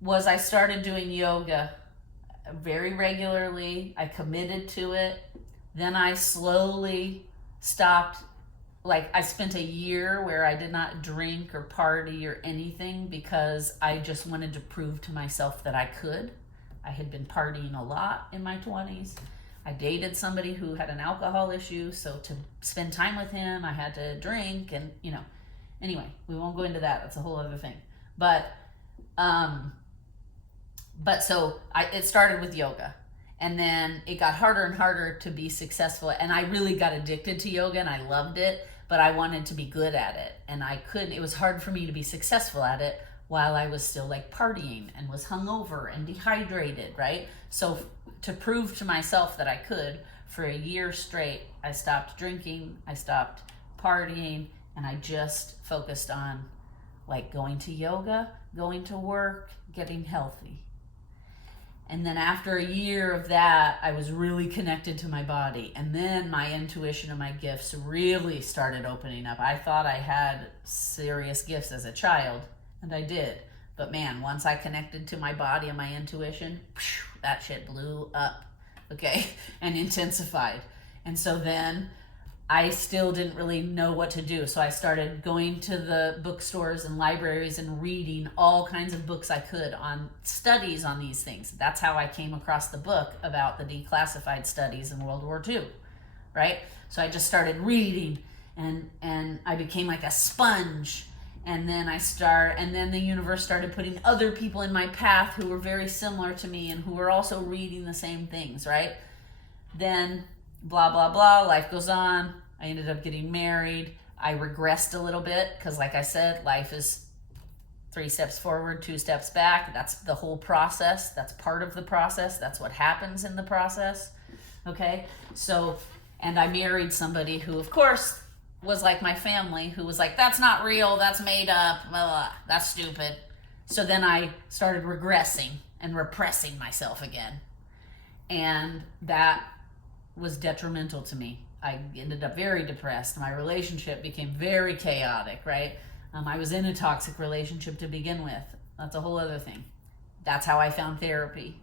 was I started doing yoga very regularly. I committed to it. Then I slowly stopped. Like, I spent a year where I did not drink or party or anything because I just wanted to prove to myself that I could. I had been partying a lot in my 20s. I dated somebody who had an alcohol issue, so to spend time with him, I had to drink, and anyway, we won't go into that. That's a whole other thing. But so it started with yoga, and then it got harder and harder to be successful, and I really got addicted to yoga, and I loved it, but I wanted to be good at it, and I couldn't. It was hard for me to be successful at it while I was still like partying and was hungover and dehydrated, right? So to prove to myself that I could, for a year straight, I stopped drinking, I stopped partying, and I just focused on like going to yoga, going to work, getting healthy. And then after a year of that, I was really connected to my body. And then my intuition and my gifts really started opening up. I thought I had serious gifts as a child, and I did. But man, once I connected to my body and my intuition, that shit blew up, okay, and intensified. And so then I still didn't really know what to do. So I started going to the bookstores and libraries and reading all kinds of books I could on studies on these things. That's how I came across the book about the declassified studies in World War II, right? So I just started reading, and I became like a sponge. And then the universe started putting other people in my path who were very similar to me and who were also reading the same things, right? Then blah, blah, blah, life goes on. I ended up getting married. I regressed a little bit because, like I said, life is 3 steps forward, 2 steps back. That's the whole process. That's part of the process. That's what happens in the process, okay? So, and I married somebody who, of course, was like my family, who was like, that's not real, that's made up, blah, blah, that's stupid. So then I started regressing and repressing myself again. And that was detrimental to me. I ended up very depressed. My relationship became very chaotic, right? I was in a toxic relationship to begin with. That's a whole other thing. That's how I found therapy.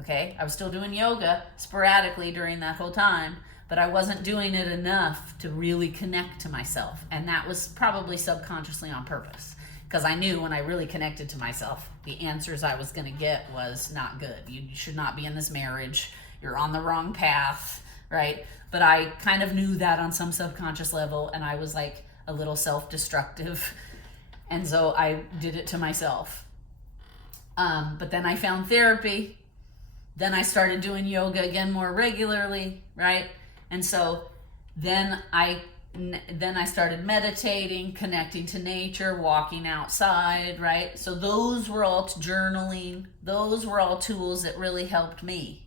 Okay? I was still doing yoga sporadically during that whole time, but I wasn't doing it enough to really connect to myself. And that was probably subconsciously on purpose, because I knew when I really connected to myself, the answers I was going to get was not good. You should not be in this marriage. You're on the wrong path, right? But I kind of knew that on some subconscious level, and I was like a little self-destructive. And so I did it to myself. But then I found therapy. Then I started doing yoga again more regularly, right? And so then I started meditating, connecting to nature, walking outside, right? So those were all journaling. Those were all tools that really helped me.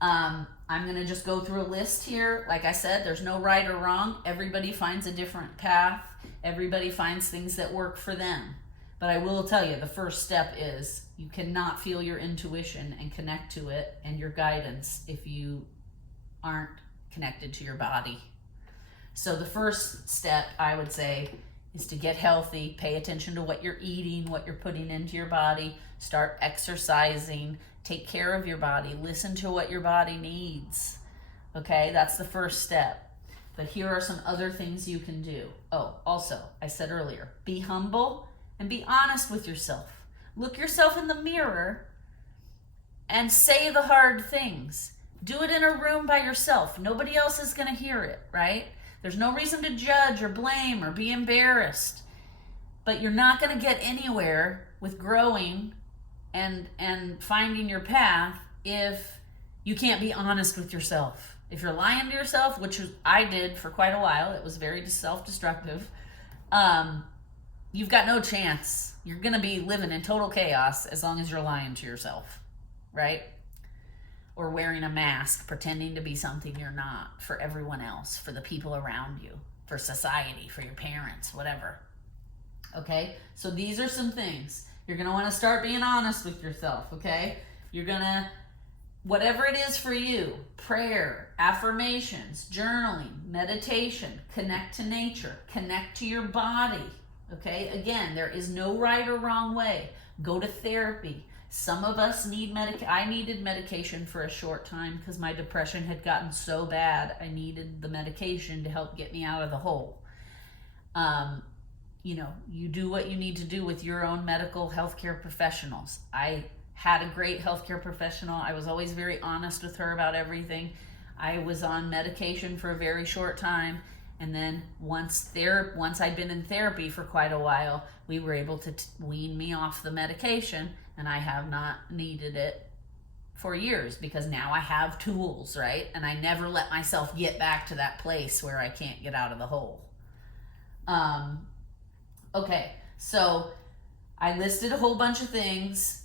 I'm going to just go through a list here. Like I said, there's no right or wrong. Everybody finds a different path. Everybody finds things that work for them. But I will tell you, the first step is you cannot feel your intuition and connect to it and your guidance if you aren't connected to your body. So the first step, I would say, is to get healthy, pay attention to what you're eating, what you're putting into your body, start exercising, take care of your body, listen to what your body needs. Okay, that's the first step. But here are some other things you can do. Oh, also, I said earlier, be humble and be honest with yourself. Look yourself in the mirror and say the hard things. Do it in a room by yourself. Nobody else is going to hear it, right? There's no reason to judge or blame or be embarrassed. But you're not going to get anywhere with growing and finding your path if you can't be honest with yourself. If you're lying to yourself, which I did for quite a while, it was very self-destructive, you've got no chance. You're going to be living in total chaos as long as you're lying to yourself, right? Or wearing a mask, pretending to be something you're not for everyone else, for the people around you, for society, for your parents, whatever. Okay? So these are some things. You're going to want to start being honest with yourself, okay? You're going to, whatever it is for you, prayer, affirmations, journaling, meditation, connect to nature, connect to your body, okay? Again, there is no right or wrong way. Go to therapy. Some of us need I needed medication for a short time because my depression had gotten so bad. I needed the medication to help get me out of the hole. You do what you need to do with your own medical healthcare professionals. I had a great healthcare professional. I was always very honest with her about everything. I was on medication for a very short time. And then once I'd been in therapy for quite a while, we were able to wean me off the medication, and I have not needed it for years because now I have tools, right? And I never let myself get back to that place where I can't get out of the hole. Okay, so I listed a whole bunch of things.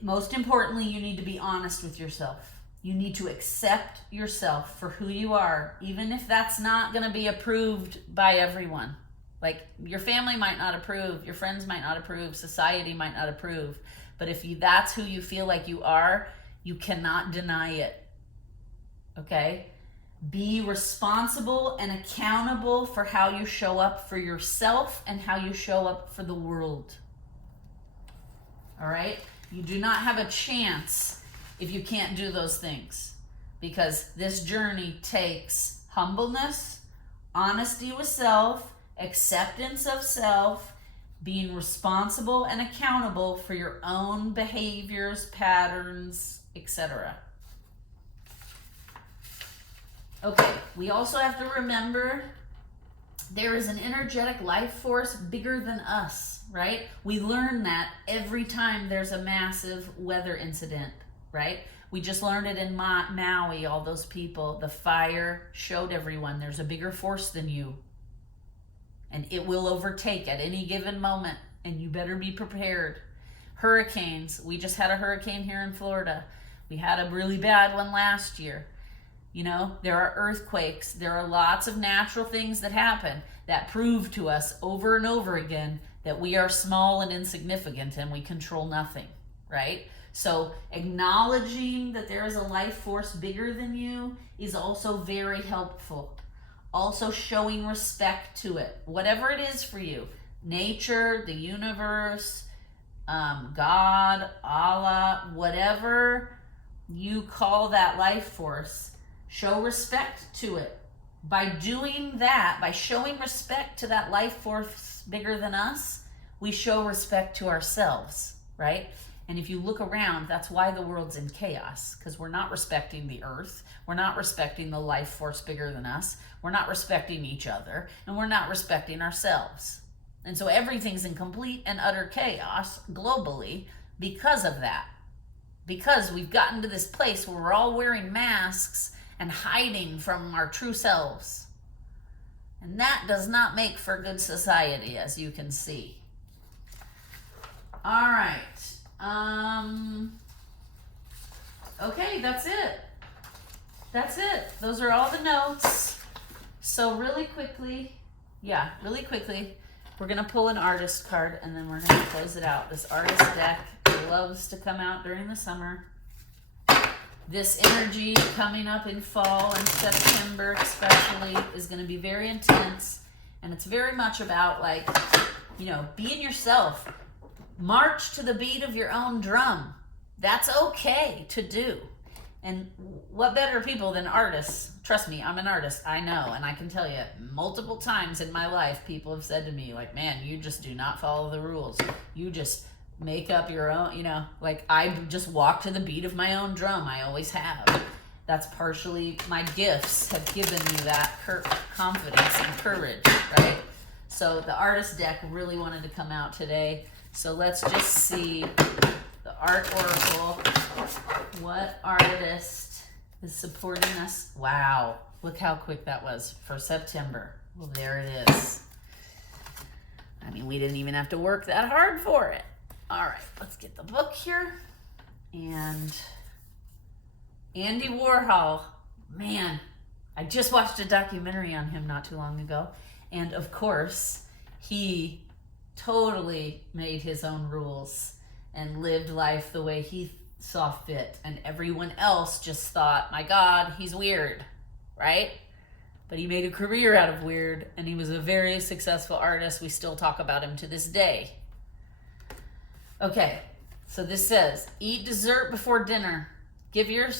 Most importantly, you need to be honest with yourself. You need to accept yourself for who you are, even if that's not going to be approved by everyone. Like, your family might not approve, your friends might not approve, society might not approve. But if that's who you feel like you are, you cannot deny it. Okay? Be responsible and accountable for how you show up for yourself and how you show up for the world. All right? You do not have a chance if you can't do those things, because this journey takes humbleness, honesty with self, acceptance of self, being responsible and accountable for your own behaviors, patterns, etc. Okay, we also have to remember there is an energetic life force bigger than us, right? We learn that every time there's a massive weather incident, right? We just learned it in Maui, all those people. The fire showed everyone there's a bigger force than you. And it will overtake at any given moment, and you better be prepared. Hurricanes. We just had a hurricane here in Florida. We had a really bad one last year. You know, there are earthquakes. There are lots of natural things that happen that prove to us over and over again that we are small and insignificant and we control nothing, right? So acknowledging that there is a life force bigger than you is also very helpful. Also showing respect to it, whatever it is for you. Nature, the universe, God, Allah, whatever you call that life force, show respect to it. By doing that, by showing respect to that life force bigger than us, we show respect to ourselves, right? And if you look around, that's why the world's in chaos, because we're not respecting the earth. We're not respecting the life force bigger than us. We're not respecting each other, and we're not respecting ourselves. And so everything's in complete and utter chaos globally because of that. Because we've gotten to this place where we're all wearing masks and hiding from our true selves. And that does not make for good society, as you can see. All right. Okay, that's it. That's it. Those are all the notes. So really quickly, we're going to pull an artist card and then we're going to close it out. This artist deck loves to come out during the summer. This energy coming up in fall and September especially is going to be very intense. And it's very much about like, you know, being yourself. March to the beat of your own drum. That's okay to do. And what better people than artists? Trust me, I'm an artist. I know. And I can tell you multiple times in my life, people have said to me, like, man, you just do not follow the rules. You just make up your own, you know, like I just walk to the beat of my own drum. I always have. That's partially my gifts have given me that confidence and courage, right? So the artist deck really wanted to come out today. So let's just see the art oracle. What artist is supporting us? Wow, look how quick that was for September. Well, there it is. I mean, we didn't even have to work that hard for it. All right, let's get the book here. And Andy Warhol, man, I just watched a documentary on him not too long ago. And of course, he totally made his own rules and lived life the way he saw fit. And everyone else just thought, my God, he's weird, right? But he made a career out of weird, and he was a very successful artist. We still talk about him to this day. Okay, so this says, eat dessert before dinner. Give your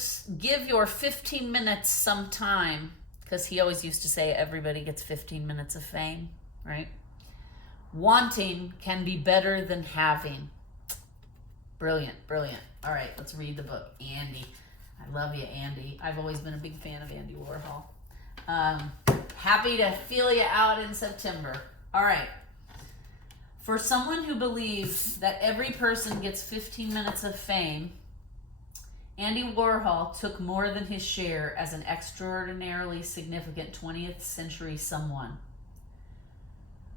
15 minutes some time, because he always used to say everybody gets 15 minutes of fame, right? Wanting can be better than having. Brilliant, brilliant. All right, let's read the book. Andy. I love you, Andy. I've always been a big fan of Andy Warhol. Happy to feel you out in September. All right. For someone who believes that every person gets 15 minutes of fame, Andy Warhol took more than his share as an extraordinarily significant 20th century someone.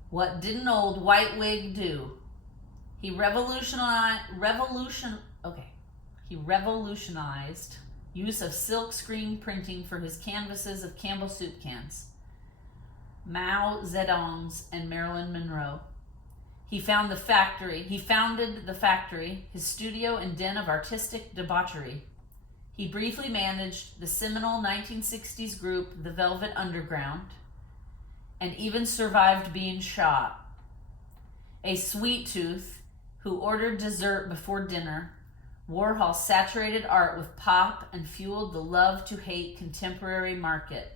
What did an old white wig do? He revolutionized use of silk screen printing for his canvases of Campbell soup cans, Mao Zedong's and Marilyn Monroe. He founded the factory, his studio and den of artistic debauchery. He briefly managed the seminal 1960s group, The Velvet Underground, and even survived being shot. A sweet tooth who ordered dessert before dinner, Warhol saturated art with pop and fueled the love-to-hate contemporary market.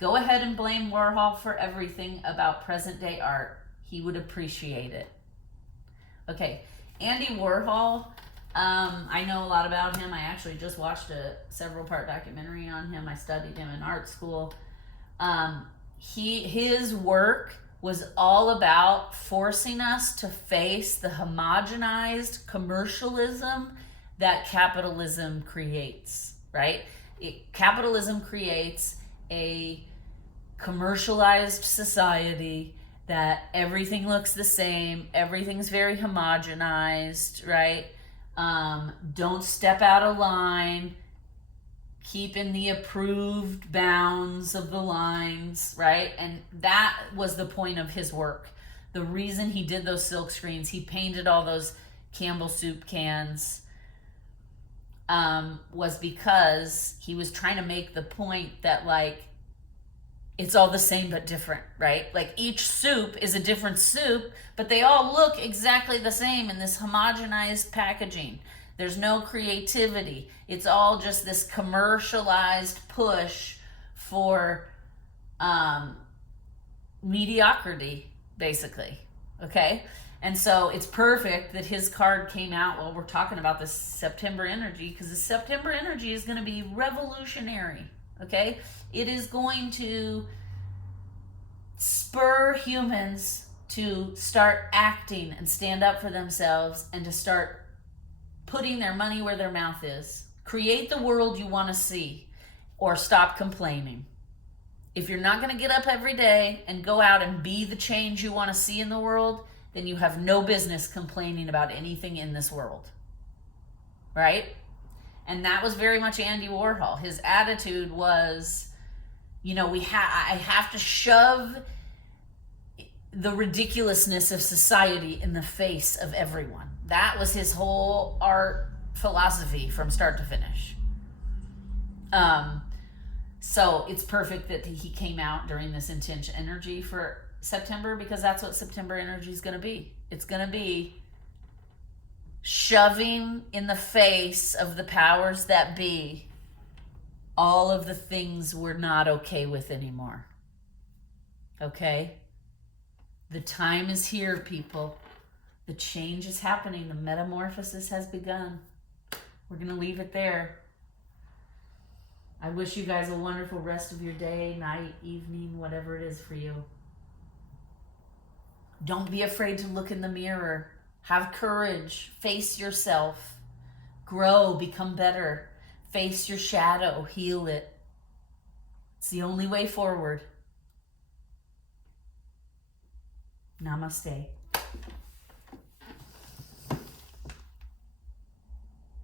Go ahead and blame Warhol for everything about present-day art. He would appreciate it. Okay, Andy Warhol, I know a lot about him. I actually just watched a several-part documentary on him. I studied him in art school. His work was all about forcing us to face the homogenized commercialism that capitalism creates, right? Capitalism creates a commercialized society that everything looks the same, everything's very homogenized, right? Don't step out of line, keep in the approved bounds of the lines, right? And that was the point of his work. The reason he did those silk screens, he painted all those Campbell soup cans, was because he was trying to make the point that, like, it's all the same but different, right? Like, each soup is a different soup, but they all look exactly the same in this homogenized packaging. There's no creativity. It's all just this commercialized push for mediocrity, basically, okay? And so it's perfect that his card came out while we're talking about this September energy, because the September energy is going to be revolutionary, okay? It is going to spur humans to start acting and stand up for themselves and to start putting their money where their mouth is. Create the world you want to see, or stop complaining. If you're not going to get up every day and go out and be the change you want to see in the world, then you have no business complaining about anything in this world, right? And that was very much Andy Warhol. His attitude was, you know, I have to shove the ridiculousness of society in the face of everyone. That was his whole art philosophy from start to finish. So it's perfect that he came out during this intense energy for September, because that's what September energy is going to be. It's going to be shoving in the face of the powers that be all of the things we're not okay with anymore. Okay? The time is here, people. The change is happening. The metamorphosis has begun. We're going to leave it there. I wish you guys a wonderful rest of your day, night, evening, whatever it is for you. Don't be afraid to look in the mirror. Have courage. Face yourself. Grow. Become better. Face your shadow. Heal it. It's the only way forward. Namaste.